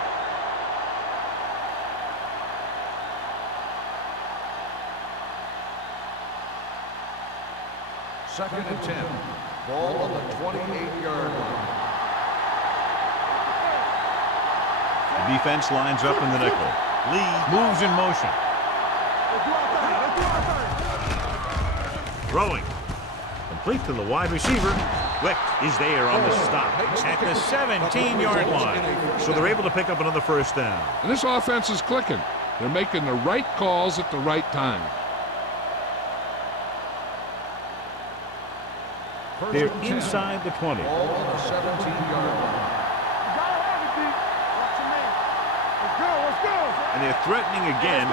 Second and 10. Ball on the 28-yard line. The defense lines up in the nickel. Lee moves in motion. Throwing. Complete to the wide receiver. Wick is there on the stop at the 17-yard line. So they're able to pick up another first down. And this offense is clicking. They're making the right calls at the right time. They're inside the 20. Ball on the 17-yard line. And they're threatening again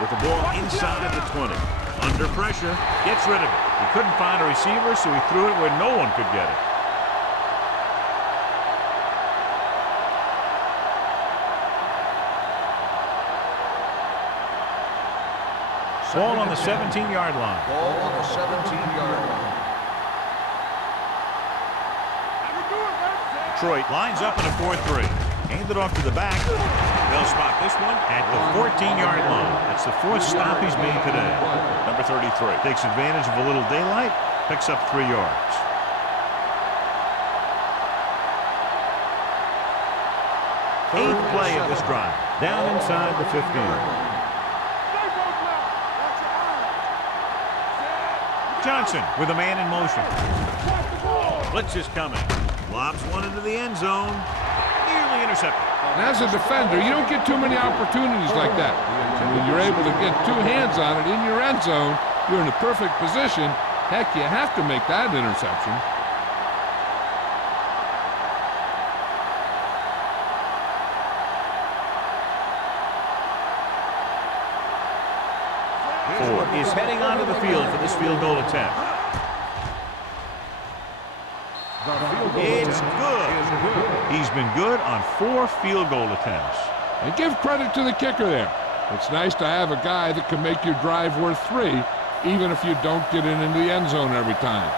with the ball inside the 20. Under pressure, gets rid of it. He couldn't find a receiver, so he threw it where no one could get it. Ball on the 17-yard line. Ball on the 17-yard line. Detroit lines up in a 4-3. Hand it off to the back. They'll spot this one at the 14-yard line. That's the 4th stop he's made today. Number 33. Takes advantage of a little daylight. Picks up 3 yards. Eighth play of this drive. Down inside the 15. Johnson with a man in motion. Blitz is coming. Lobs one into the end zone. Nearly intercepted. And as a defender, you don't get too many opportunities like that. So when you're able to get 2 hands on it in your end zone, you're in a perfect position. Heck, you have to make that interception. Ford is heading onto the field for this field goal attempt. It's good. He's been good on 4 field goal attempts. And give credit to the kicker there. It's nice to have a guy that can make your drive worth 3, even if you don't get in into the end zone every time.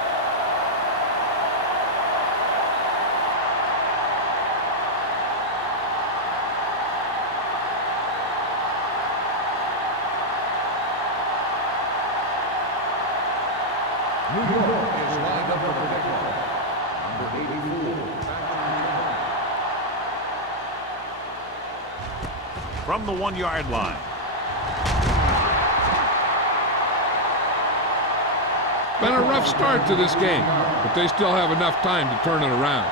New York is lined up for the kickoff. Number 84. From the 1-yard line. Been a rough start to this game, but they still have enough time to turn it around.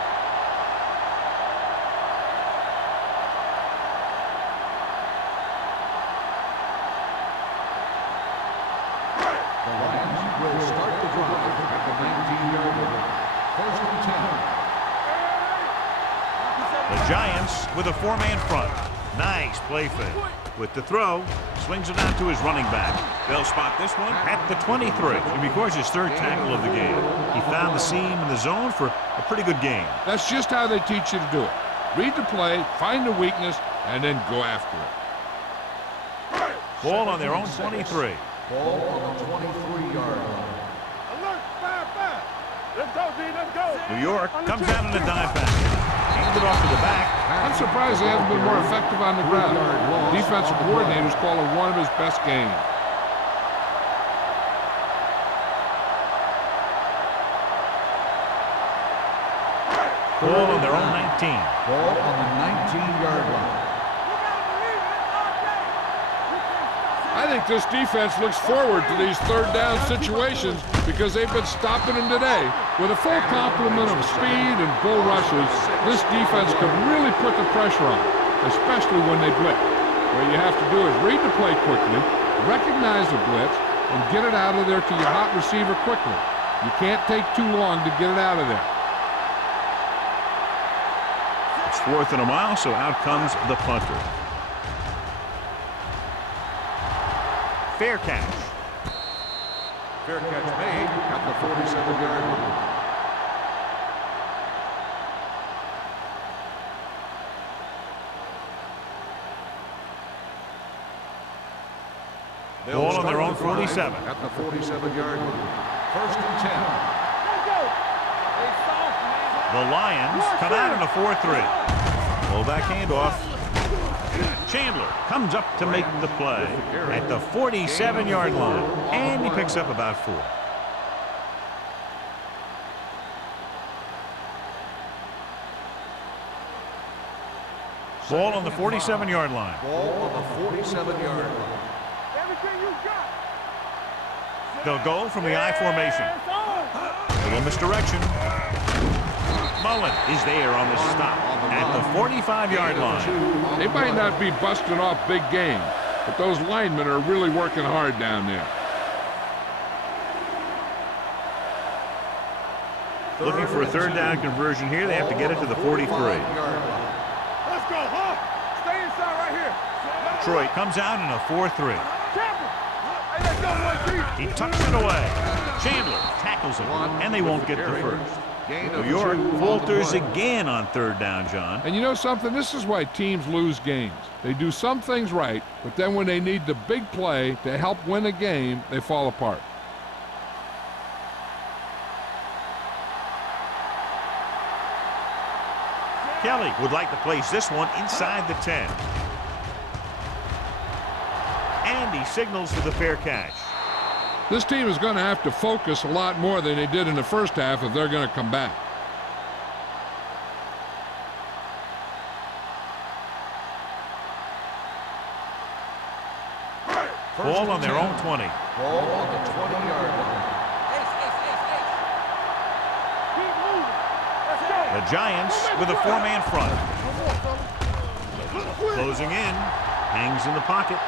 The Lions will start the drive at the 19-yard line. 1st and 10. The Giants with a 4-man front. Nice play fake. With the throw, swings it out to his running back. They'll spot this one at the 23. And because his 3rd tackle of the game, he found the seam in the zone for a pretty good game. That's just how they teach you to do it. Read the play, find the weakness, and then go after it. Ball on their own 23. Ball on the 23-yard line. Alert, 5-5. Let's go, D, let's go. New York comes out in a dive package. Hand it off to the back. I'm surprised they haven't been more effective on the ground. Defensive coordinators call it one of his best games. Ball on their own 19. Ball on the 19-yard line. I think this defense looks forward to these 3rd down situations because they've been stopping them today. With a full complement of speed and bull rushes, this defense can really put the pressure on, especially when they blitz. What you have to do is read the play quickly, recognize the blitz, and get it out of there to your hot receiver quickly. You can't take too long to get it out of there. It's 4th and a mile, so out comes the punter. Fair catch. Fair catch made at the 47-yard line. Ball on their own 47. At the 47-yard line. 1st and 10. Let's go. They soft, man. The Lions come out in a 4-3. Fullback handoff. Chandler comes up to make the play at the 47-yard line, and he picks up about 4. Ball on the 47-yard line. Ball on the 47-yard line. Everything you got. They'll go from the I formation. It's on. Little misdirection. Mullen is there on the stop at the 45-yard line. They might not be busting off big game, but those linemen are really working hard down there. Looking for a 3rd down conversion here. They have to get it to the 43. Let's go, huh? Stay inside right here. Detroit comes out in a 4-3. Tampa. Hey, let's go, 1-2. He tucks it away. Chandler tackles him, and they won't get the first. New York falters again on 3rd down, John. And you know something? This is why teams lose games. They do some things right, but then when they need the big play to help win a game, they fall apart. Kelly would like to place this one inside the 10. And he signals for the fair catch. This team is going to have to focus a lot more than they did in the first half if they're going to come back. Ball on their own 20. Ball on the 20-yard line. Keep moving. Let's go. The Giants with a four-man front. Closing in. Hangs in the pocket.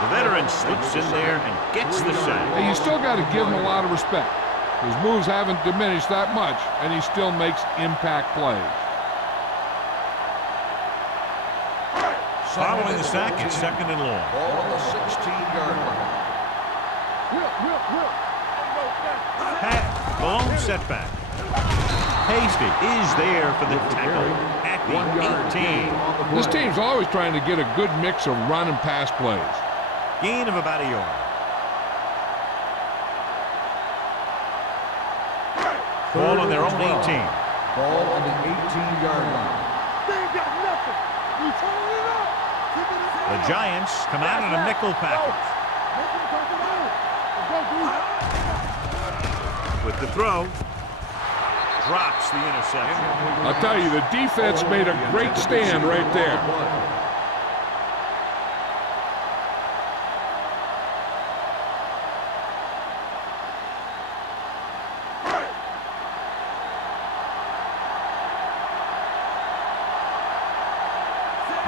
The veteran slips in there and gets the sack. Hey, you still got to give him a lot of respect. His moves haven't diminished that much, and he still makes impact plays. Following the sack, it's second and long. Ball on the 16-yard line. Pat, the lone setback. Hasty is there for the tackle at the 18. This team's always trying to get a good mix of run and pass plays. Gain of about a yard. Ball on their own 18. Ball on the 18-yard line. They ain't got nothing. You turning it up. The Giants come out in a nickel package. With the throw, drops the interception. I'll tell you, the defense made a great stand right there.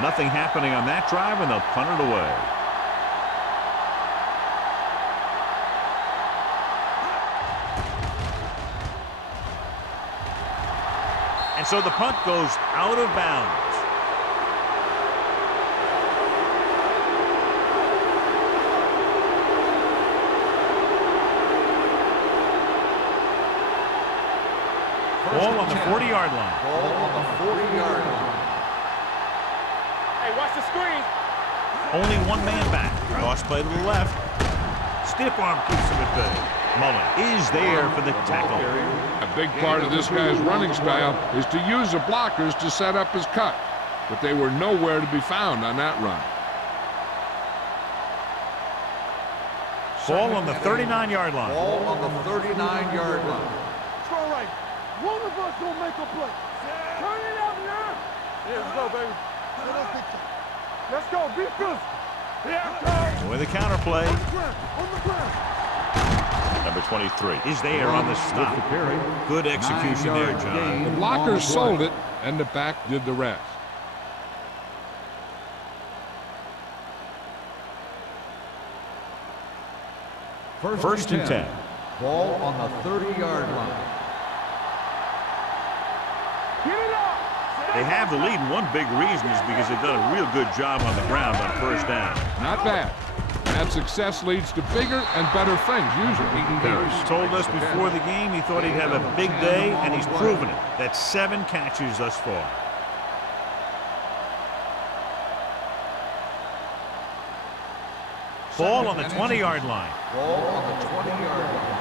Nothing happening on that drive, and they'll punt it away. And so the punt goes out of bounds. Ball on the 40-yard line. Ball on the 40-yard line. Hey, watch the screen. Only one man back. Cross play to the left. Stiff arm keeps him at bay. Mullen is there for the tackle. A big part of this guy's running style is to use the blockers to set up his cut, but they were nowhere to be found on that run. Ball on the 39-yard line. Ball on the 39-yard line. It's all right. One of us gonna make a play. Turn it up now. Yeah, let's go, baby. Let's go. Be good. Here it comes. With the counter play. On the ground. Number 23 is there on the stop. Good execution there, John. The blockers sold it, and the back did the rest. First and 10. Ball on the 30-yard line. Get it up. They have the lead, and one big reason is because they've done a real good job on the ground on first down. Not bad. That success leads to bigger and better things, usually. Harris told us before the game he thought he'd have a big day, and he's proven it. That's 7 catches thus far. Ball on the 20-yard line. Ball on the 20-yard line.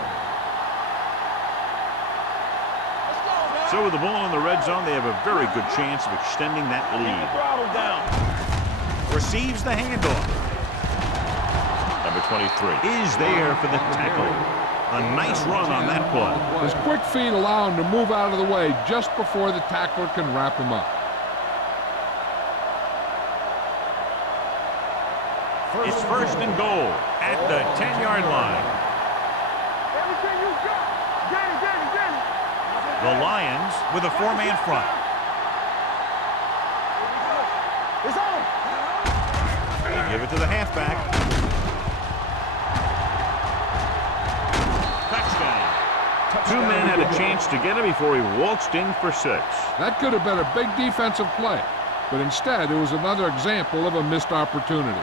So with the ball in the red zone, they have a very good chance of extending that lead. Throttle down. Receives the handoff. Number 23 is there for the tackle. A nice run on that play. His quick feet allow him to move out of the way just before the tackler can wrap him up. It's first and goal at the 10-yard line. Everything you got. Get it, get it, get it. The Lions with a 4-man front. It's on. They give it to the halfback. Touchdown. 2 men had a chance to get him before he waltzed in for 6. That could have been a big defensive play, but instead it was another example of a missed opportunity.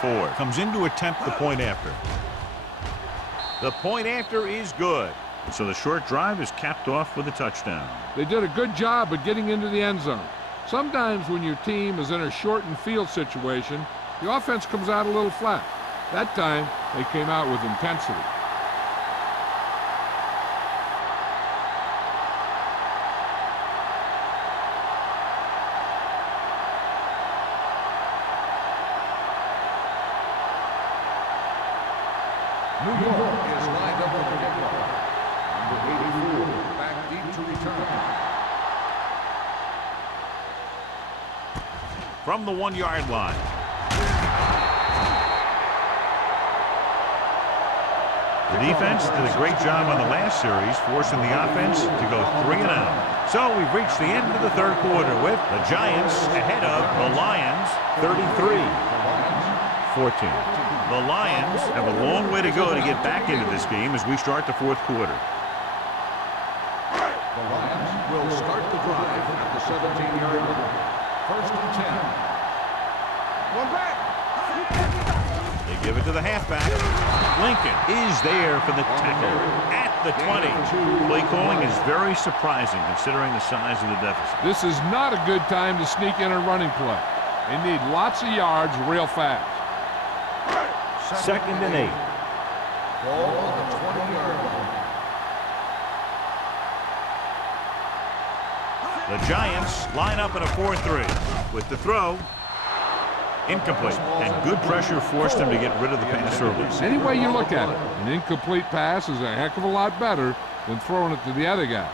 Ford comes in to attempt the point after. The point after is good. So the short drive is capped off with a touchdown. They did a good job of getting into the end zone. Sometimes when your team is in a shortened field situation, the offense comes out a little flat. That time, they came out with intensity. New York is lined up with the kickoff. Number 84, back deep to return. From the 1-yard line. The defense did a great job on the last series, forcing the offense to go 3 and out. So we've reached the end of the third quarter with the Giants ahead of the Lions 33-14. The Lions have a long way to go to get back into this game as we start the fourth quarter. The Lions will start the drive at the 17-yard line. First and 10. One back. They give it to the halfback. Lincoln is there for the tackle at the 20. Play calling is very surprising considering the size of the deficit. This is not a good time to sneak in a running play. They need lots of yards real fast. Second and 8. Ball on the 20-yard line. The Giants line up in a 4-3 with the throw. Incomplete, and good pressure forced him to get rid of the pass early. Any way you look at it, an incomplete pass is a heck of a lot better than throwing it to the other guy.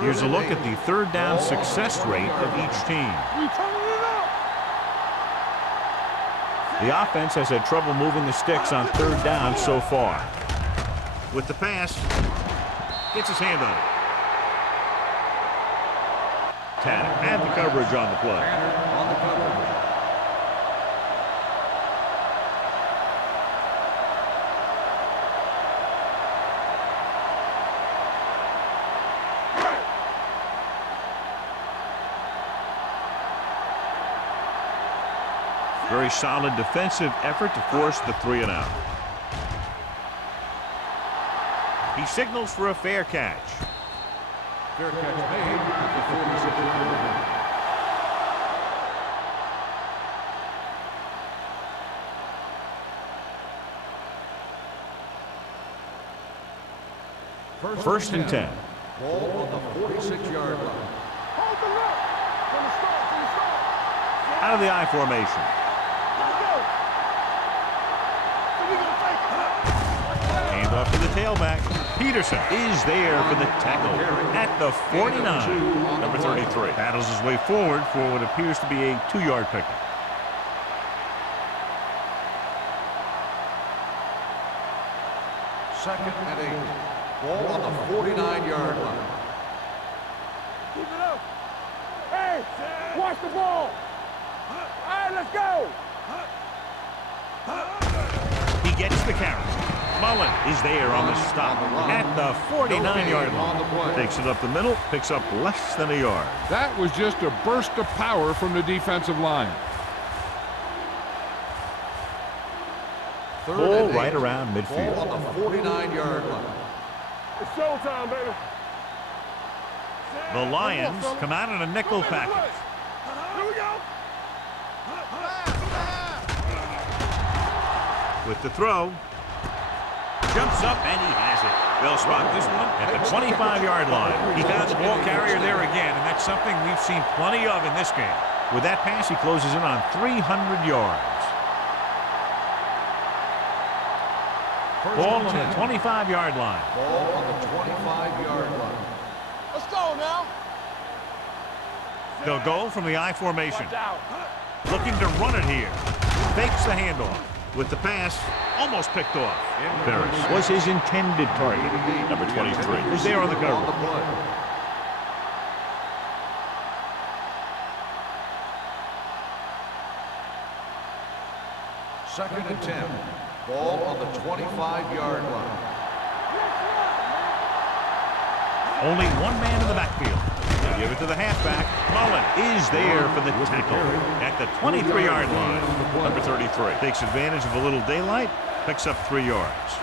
Here's a look at the third down success rate of each team. The offense has had trouble moving the sticks on third down so far. With the pass, gets his hand on it. Tanner had the coverage on the play. On the coverage. Very solid defensive effort to force the 3 and out. He signals for a fair catch. Fair catch made at the 46-yard line. First and 10. Ball on the 46-yard line. Hold the look. From the start. Out of the I formation. Let's go. So we gonna take it. Hand off to the tailback. Peterson is there for the tackle at the 49. Number 33 battles his way forward for what appears to be a 2-yard pickup. Second and 8. Ball on the 49-yard line. Keep it up. Hey, watch the ball. All right, let's go. He gets the carry. Mullen is there on the stop at the 49-yard line. Takes it up the middle, picks up less than a yard. That was just a burst of power from the defensive line. Ball right around midfield. Ball on the 49-yard line. It's showtime, baby. The Lions come out in a nickel package. Here we go. With the throw. Jumps up and he has it. They'll spot this one at the 25-yard line. He found the ball carrier there again, and that's something we've seen plenty of in this game. With that pass, he closes in on 300 yards. Ball on the 25-yard line. Ball on the 25-yard line. Let's go now. They'll go from the I formation. Watch out. Looking to run it here. Fakes the handoff. With the pass, almost picked off. Ferris was his intended target. Number 23 is there on the cover. Second and 10. Ball on the 25-yard line. Only one man in the backfield. They give it to the halfback. Mullen is there for the tackle at the 23-yard line. Number 33 takes advantage of a little daylight, picks up 3 yards.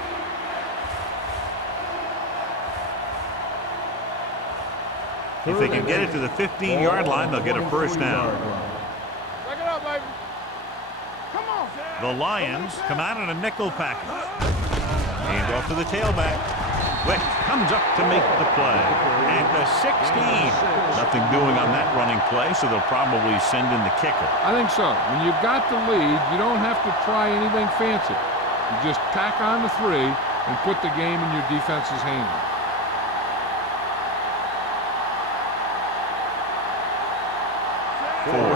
If they can get it to the 15-yard line, they'll get a first down. Back it up, baby. Come on. The Lions come out in a nickel package. Hand off to the tailback. Wick comes up to make the play. At the 16. Nothing doing on that running play, so they'll probably send in the kicker. I think so. When you've got the lead, you don't have to try anything fancy. You just tack on the 3 and put the game in your defense's hands.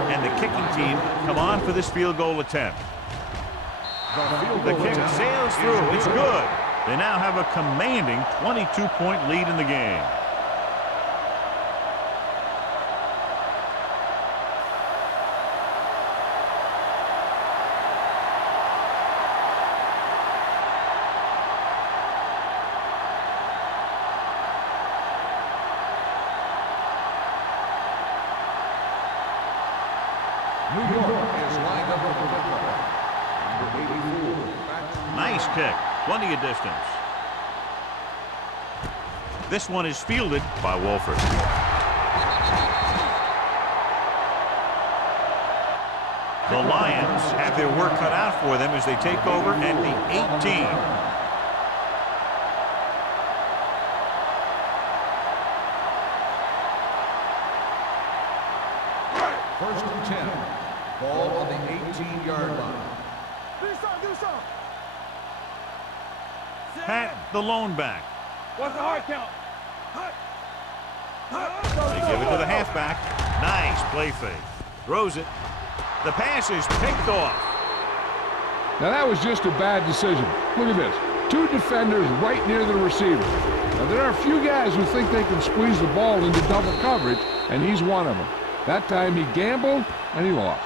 And the kicking team come on for this field goal attempt. The kick sails through. It's good. They now have a commanding 22-point lead in the game. New York is lined up with the football. Number 84. Nice kick. Plenty of distance. This one is fielded by Wolford. The Lions have their work cut out for them as they take over at the 18. First and 10. Ball on the 18-yard line. Do something. Pat, the lone back. What's the hard count? They give it to the halfback. Nice play fake. Throws it. The pass is picked off. Now that was just a bad decision. Look at this. 2 defenders right near the receiver. Now there are a few guys who think they can squeeze the ball into double coverage, and he's one of them. That time he gambled, and he lost.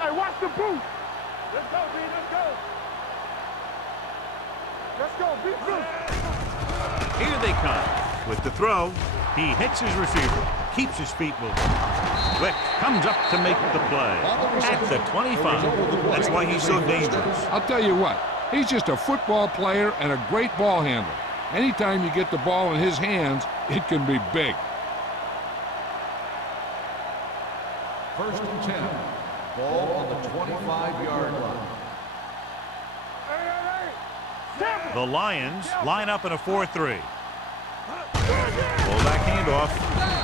Hey, watch the boot. Let's go, B. Let's go. Be good. Here they come. With the throw, he hits his receiver, keeps his feet moving. Wick comes up to make the play at the 25. That's why he's so dangerous. I'll tell you what, he's just a football player and a great ball handler. Anytime you get the ball in his hands, it can be big. First and 10. Ball on the 25-yard line. The Lions line up in a 4-3. Fullback handoff.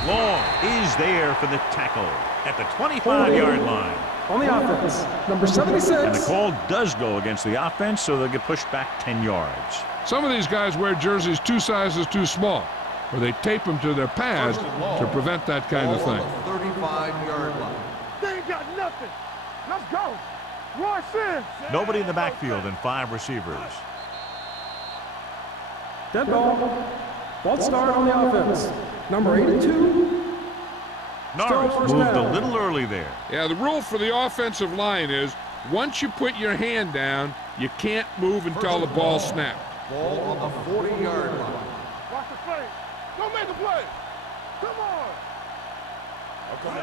Long is there for the tackle at the 25-yard line. On the offense, number 76. And the call does go against the offense, so they'll get pushed back 10 yards. Some of these guys wear jerseys 2 sizes too small, or they tape them to their pads to prevent that kind of thing. 35-yard line. They ain't got nothing. Let's go. Roy Sims. Nobody in the backfield and 5 receivers. Dead ball. Ball start on the offense. Number 82. Norris moved a little early there. Yeah, the rule for the offensive line is once you put your hand down, you can't move until the ball snaps. Ball on the 40-yard line. Watch the play. Don't make a play. Come on.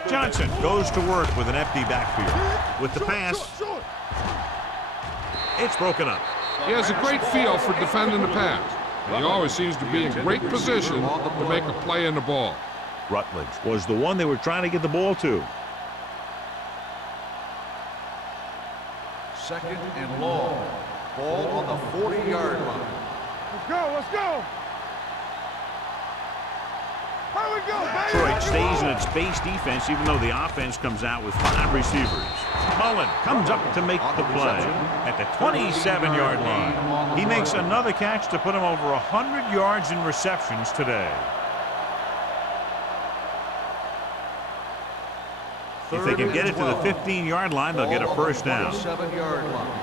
Johnson goes to work with an empty backfield. With the pass, it's broken up. He has a great feel for defending the pass. He always seems to be in great position to make a play in the ball. Rutledge was the one they were trying to get the ball to. Second and long. Ball on the 40-yard line. Let's go. Here we go, baby. Detroit stays in its base defense, even though the offense comes out with 5 receivers. Mullen comes up to make the play at the 27-yard line. He makes another catch to put him over 100 yards in receptions today. If they can get it to the 15-yard line, they'll get a first down. 7-yard line.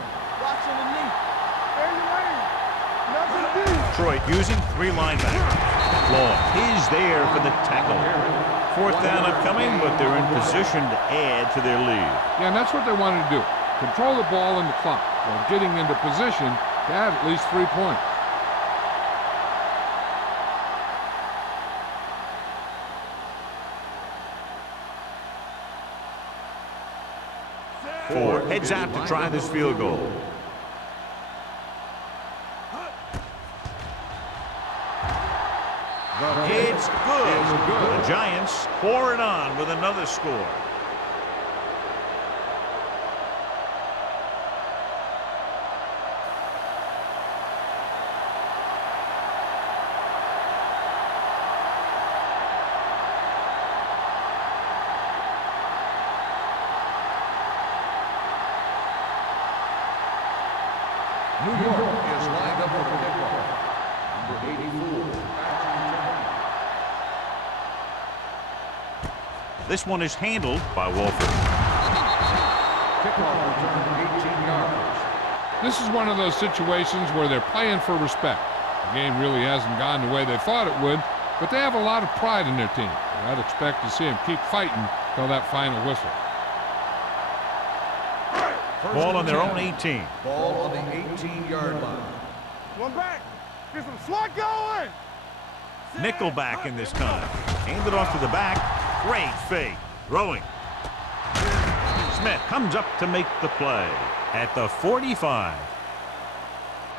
Detroit using 3 linebackers. Long is there for the tackle. 4th down upcoming, but they're in position to add to their lead. Yeah, and that's what they wanted to do. Control the ball in the clock. while getting into position to have at least 3 points. Ford heads out to try this field goal. It's good. The Giants pour it on with another score. New York is lined up for the kickoff. Number 84. This one is handled by Wolford. Kickoff return 18 yards. This is one of those situations where they're playing for respect. The game really hasn't gone the way they thought it would, but they have a lot of pride in their team. I'd expect to see them keep fighting till that final whistle. Ball on their own 18. Ball on the 18-yard line. One back. Get some slot going. Nickelback in this time. Handed off to the back. Great fake. Throwing. Smith comes up to make the play at the 45.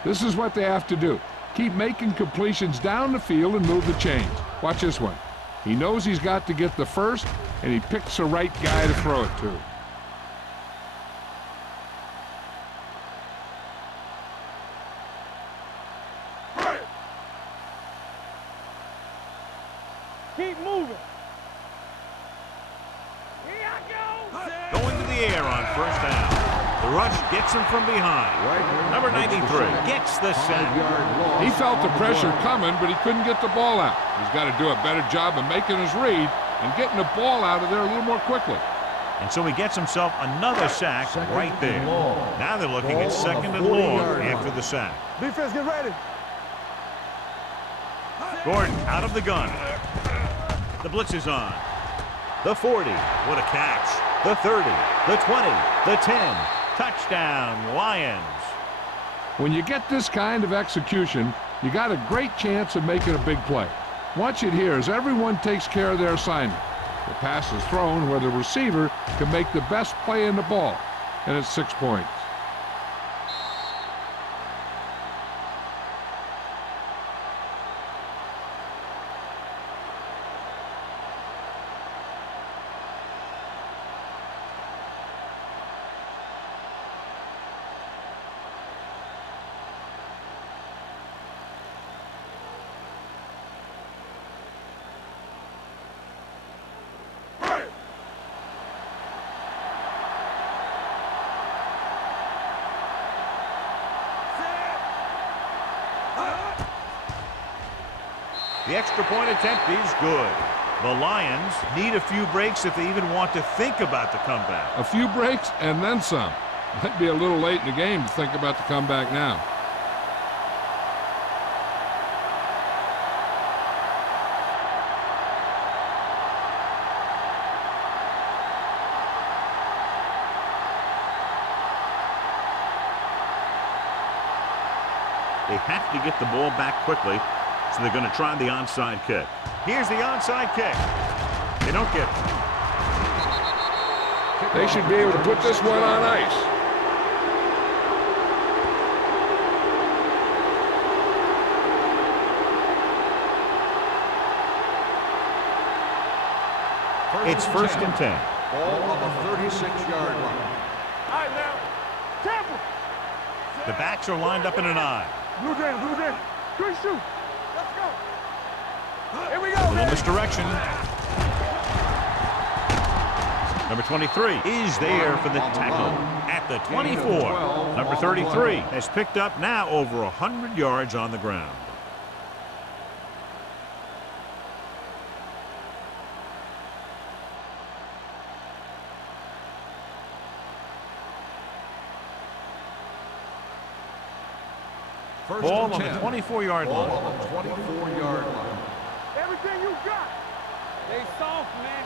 This is what they have to do. Keep making completions down the field and move the chains. Watch this one. He knows he's got to get the first, and he picks the right guy to throw it to. Keep moving. Going to the air on first down. The rush gets him from behind. Number 93 gets the sack. He felt the pressure coming, but he couldn't get the ball out. He's got to do a better job of making his read and getting the ball out of there a little more quickly. And so he gets himself another sack right there. Now they're looking at second and long after the sack. Defense, get ready. Gordon out of the gun. The blitz is on. The 40. What a catch. The 30. The 20. The 10. Touchdown, Lions. When you get this kind of execution, you got a great chance of making a big play. Watch it here as everyone takes care of their assignment. The pass is thrown where the receiver can make the best play in the ball, and it's 6 points. The extra point attempt is good. The Lions need a few breaks if they even want to think about the comeback. A few breaks and then some. Might be a little late in the game to think about the comeback now. They have to get the ball back quickly, so they're going to try the onside kick. Here's the onside kick. They don't get it. They should be able to put this one on ice. It's first and 10. Ball on the 36-yard line. All right, now. Careful. The backs are lined up in an eye. Blue down. Good shoot. Let's go. Here we go, A little man. misdirection. Number 23 is there for the tackle at the 24. Number 33 has picked up now over 100 yards on the ground. Ball on the 24-yard line. Ball on the 24-yard line. Everything you got. They soft, man.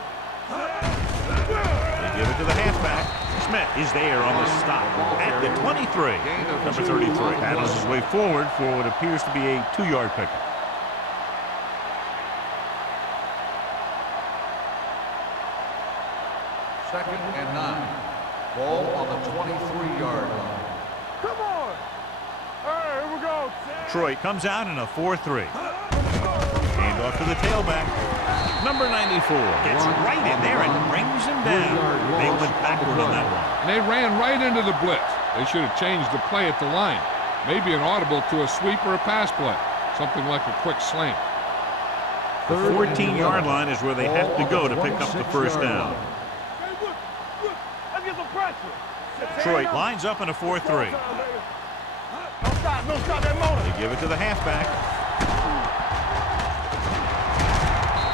They give it to the halfback. Smith is there on the stop at the 23. Number 33 battles his way forward for what appears to be a 2-yard pickup. Second and 9. Ball on the 23-yard line. Come on. All right, here we go. Detroit comes out in a 4-3. Hand off to the tailback. Number 94 gets right in there and brings him down. They went backward on that one. And they ran right into the blitz. They should have changed the play at the line. Maybe an audible to a sweep or a pass play. Something like a quick slant. The 14-yard line is where they have to go to pick up the first down. Hey, look. Let's get some pressure. Detroit lines up in a 4-3. No stop that motor. They give it to the halfback.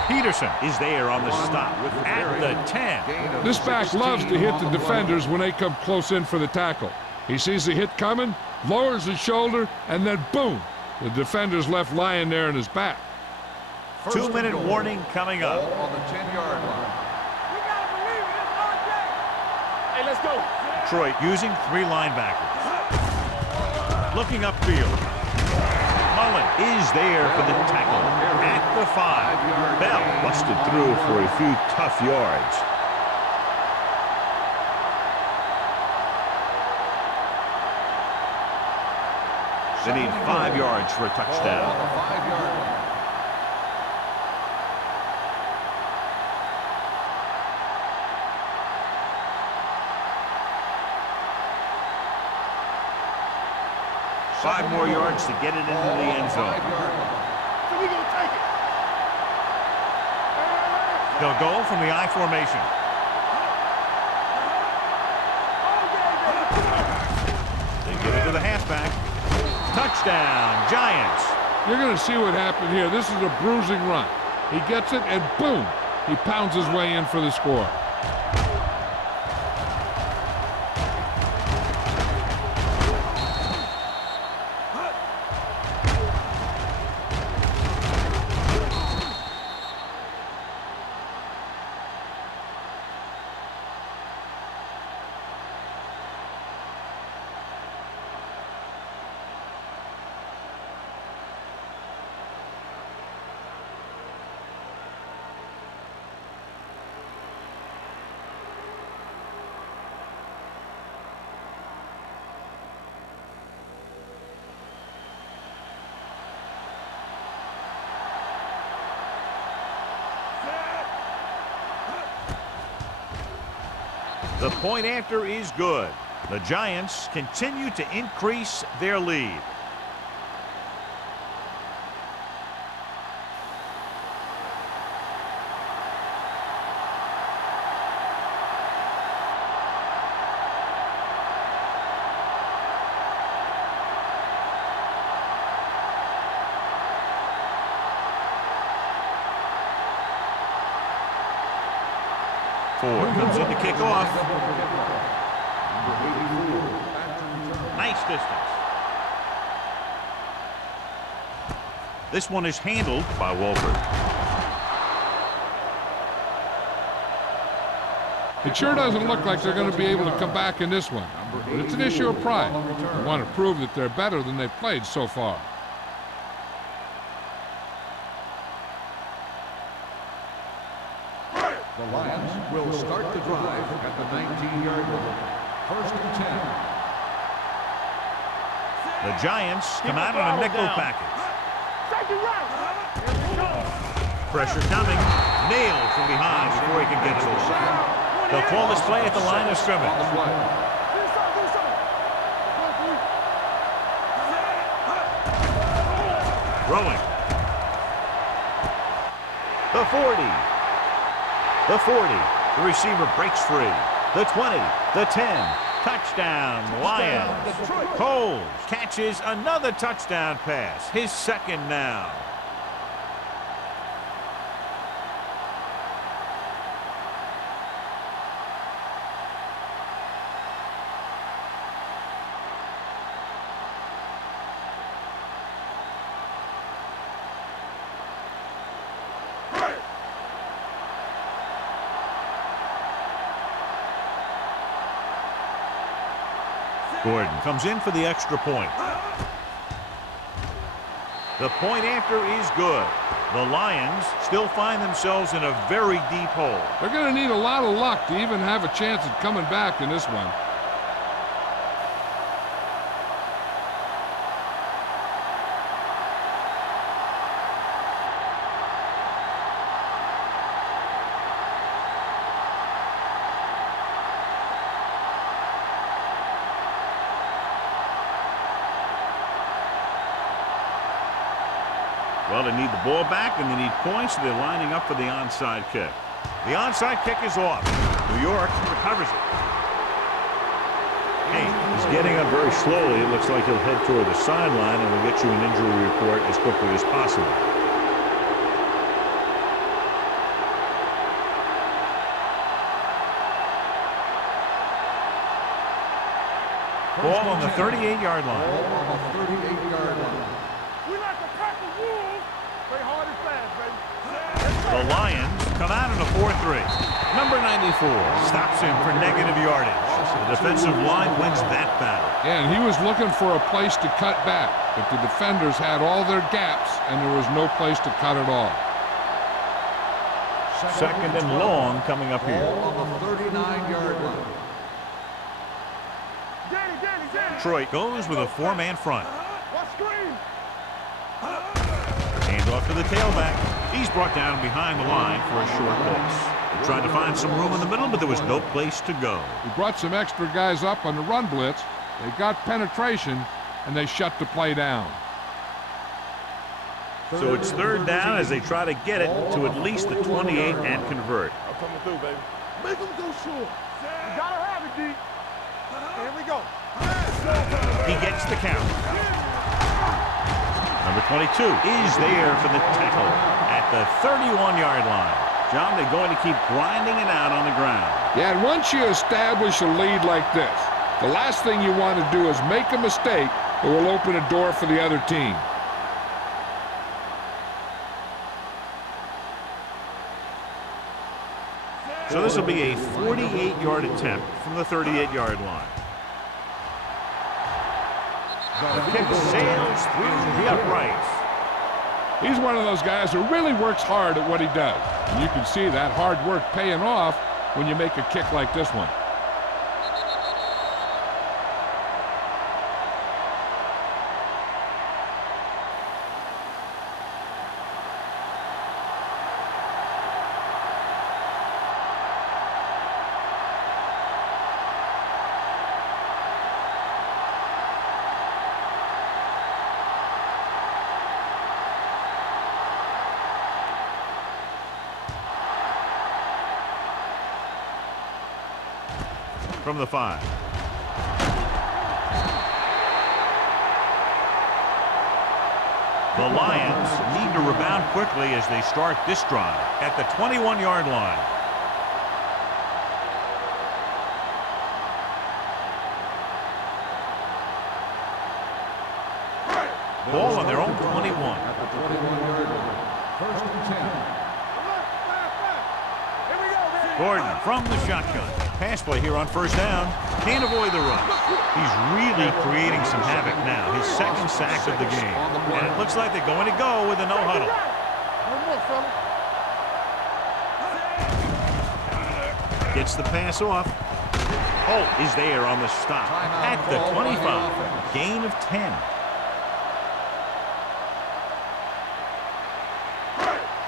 Peterson is there on the stop at the 10. This back loves to hit the defenders when they come close in for the tackle. He sees the hit coming, lowers his shoulder, and then boom, the defender's left lying there in his back. 2-minute warning coming up. On the 10-yard line. We gotta believe it. It's RJ. Hey, let's go. Detroit using 3 linebackers. Looking upfield. Mullen is there for the tackle at the 5. Bell busted through for a few tough yards. They need 5 yards for a touchdown. On the 5-yard line. Five more yards to get it into the end zone. So we gonna take it. They'll go from the I formation. They give it to the halfback. Touchdown, Giants. You're going to see what happened here. This is a bruising run. He gets it, and boom, he pounds his way in for the score. The point after is good. The Giants continue to increase their lead. Ford comes in to kick off. Nice distance. This one is handled by Wolford. It sure doesn't look like they're going to be able to come back in this one. But it's an issue of pride. They want to prove that they're better than they've played so far. The Lions will start the drive at the 19-yard line. First and 10. The Giants come out on a nickel package. Pressure coming. Nailed from behind before he can get to the line. They'll call this play at the line of scrimmage. On the play. Throwing. The 40. The 40. The receiver breaks free. The 20. The 10. Touchdown, Lions. Coles catches another touchdown pass. His second now. Gordon comes in for the extra point. The point after is good. The Lions still find themselves in a very deep hole. They're going to need a lot of luck to even have a chance at coming back in this one. Well, they need the ball back, and they need points, so they're lining up for the onside kick. The onside kick is off. New York recovers it. Hey, he's getting up very slowly. It looks like he'll head toward the sideline, and we'll get you an injury report as quickly as possible. Ball on the 38-yard line. Ball on the 38-yard line. We like to pack the rules. Play hard and fast, baby. The Lions come out in a 4-3. Number 94 stops him for negative yardage. The defensive line wins that battle. And he was looking for a place to cut back, but the defenders had all their gaps, and there was no place to cut at all. Second and long coming up here. Ball on the 39-yard line. Detroit goes with a four-man front. What screen? Hand off to the tailback. He's brought down behind the line for a short pass. They tried to find some room in the middle, but there was no place to go. He brought some extra guys up on the run blitz. They got penetration, and they shut the play down. So it's third down as they try to get it to at least the 28 and convert. I'm coming through, baby. Make them go short. You gotta have it, D. Here we go. He gets the count. Number 22 is there for the tackle at the 31-yard line. John, they're going to keep grinding it out on the ground. Yeah, and once you establish a lead like this, the last thing you want to do is make a mistake that will open a door for the other team. So this will be a 48-yard attempt from the 38-yard line. The kick sails through the uprights. He's one of those guys who really works hard at what he does. And you can see that hard work paying off when you make a kick like this one. From the 5. The Lions need to rebound quickly as they start this drive at the 21-yard line. Ball on their own 21. At the 21-yard line. First and 10. Gordon from the shotgun. Pass play here on first down. Can't avoid the rush. He's really creating some havoc now. His second sack of the game. And it looks like they're going to go with a no huddle. Gets the pass off. Holt is there on the stop at the 25. Gain of 10.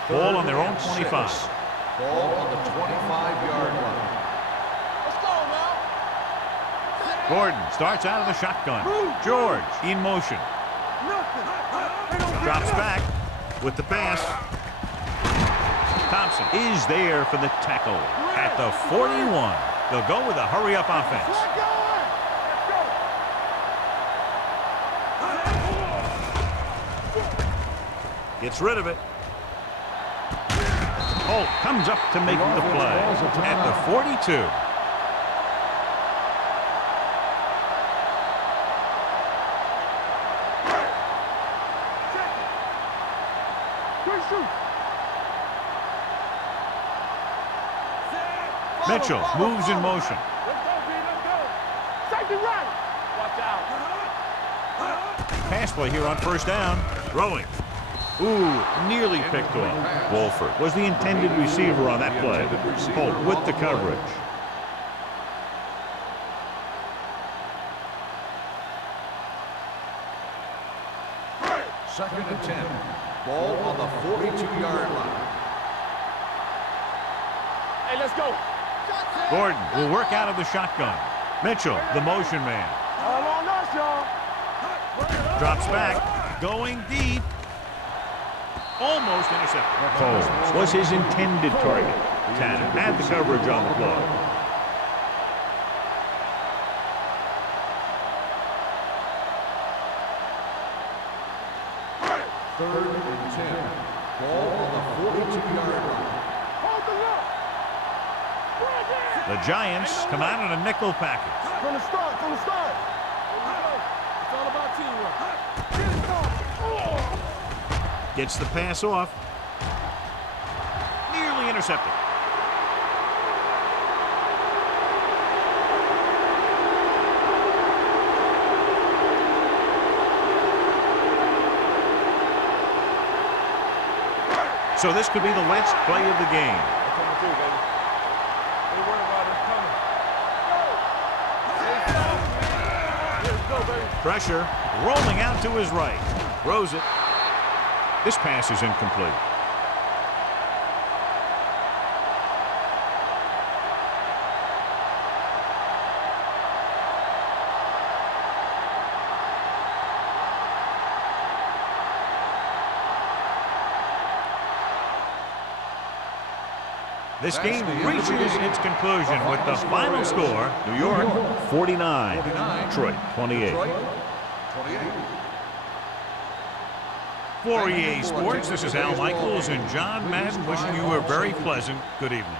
Ball on their own 25. Ball on the 25-yard line. Gordon starts out of the shotgun. George in motion. Drops back with the pass. Thompson is there for the tackle at the 41. They'll go with a hurry-up offense. Gets rid of it. Holt comes up to make the play at the 42. Mitchell moves in motion. pass play here on first down. Throwing. Ooh, nearly picked off. Wolford was the intended receiver on that play. Holt with the coverage. Second and 10. Ball on the 42-yard line. Hey, let's go. Gordon will work out of the shotgun. Mitchell, the motion man. All on us, y'all. Drops back, going deep. Almost intercepted. Holmes was his intended target. Tanner had the coverage on the play. Third and 10. Ball on the 42-yard line. Hold the look. The Giants come out in a nickel package. From the start, from the start. It's all about teamwork. Get it going. Gets the pass off. Nearly intercepted. So this could be the last play of the game. Pressure rolling out to his right. Throws it. This pass is incomplete. This game reaches its conclusion with the final score, New York 49, Detroit 28. For EA Sports, this is Al Michaels and John Madden wishing you a very pleasant good evening.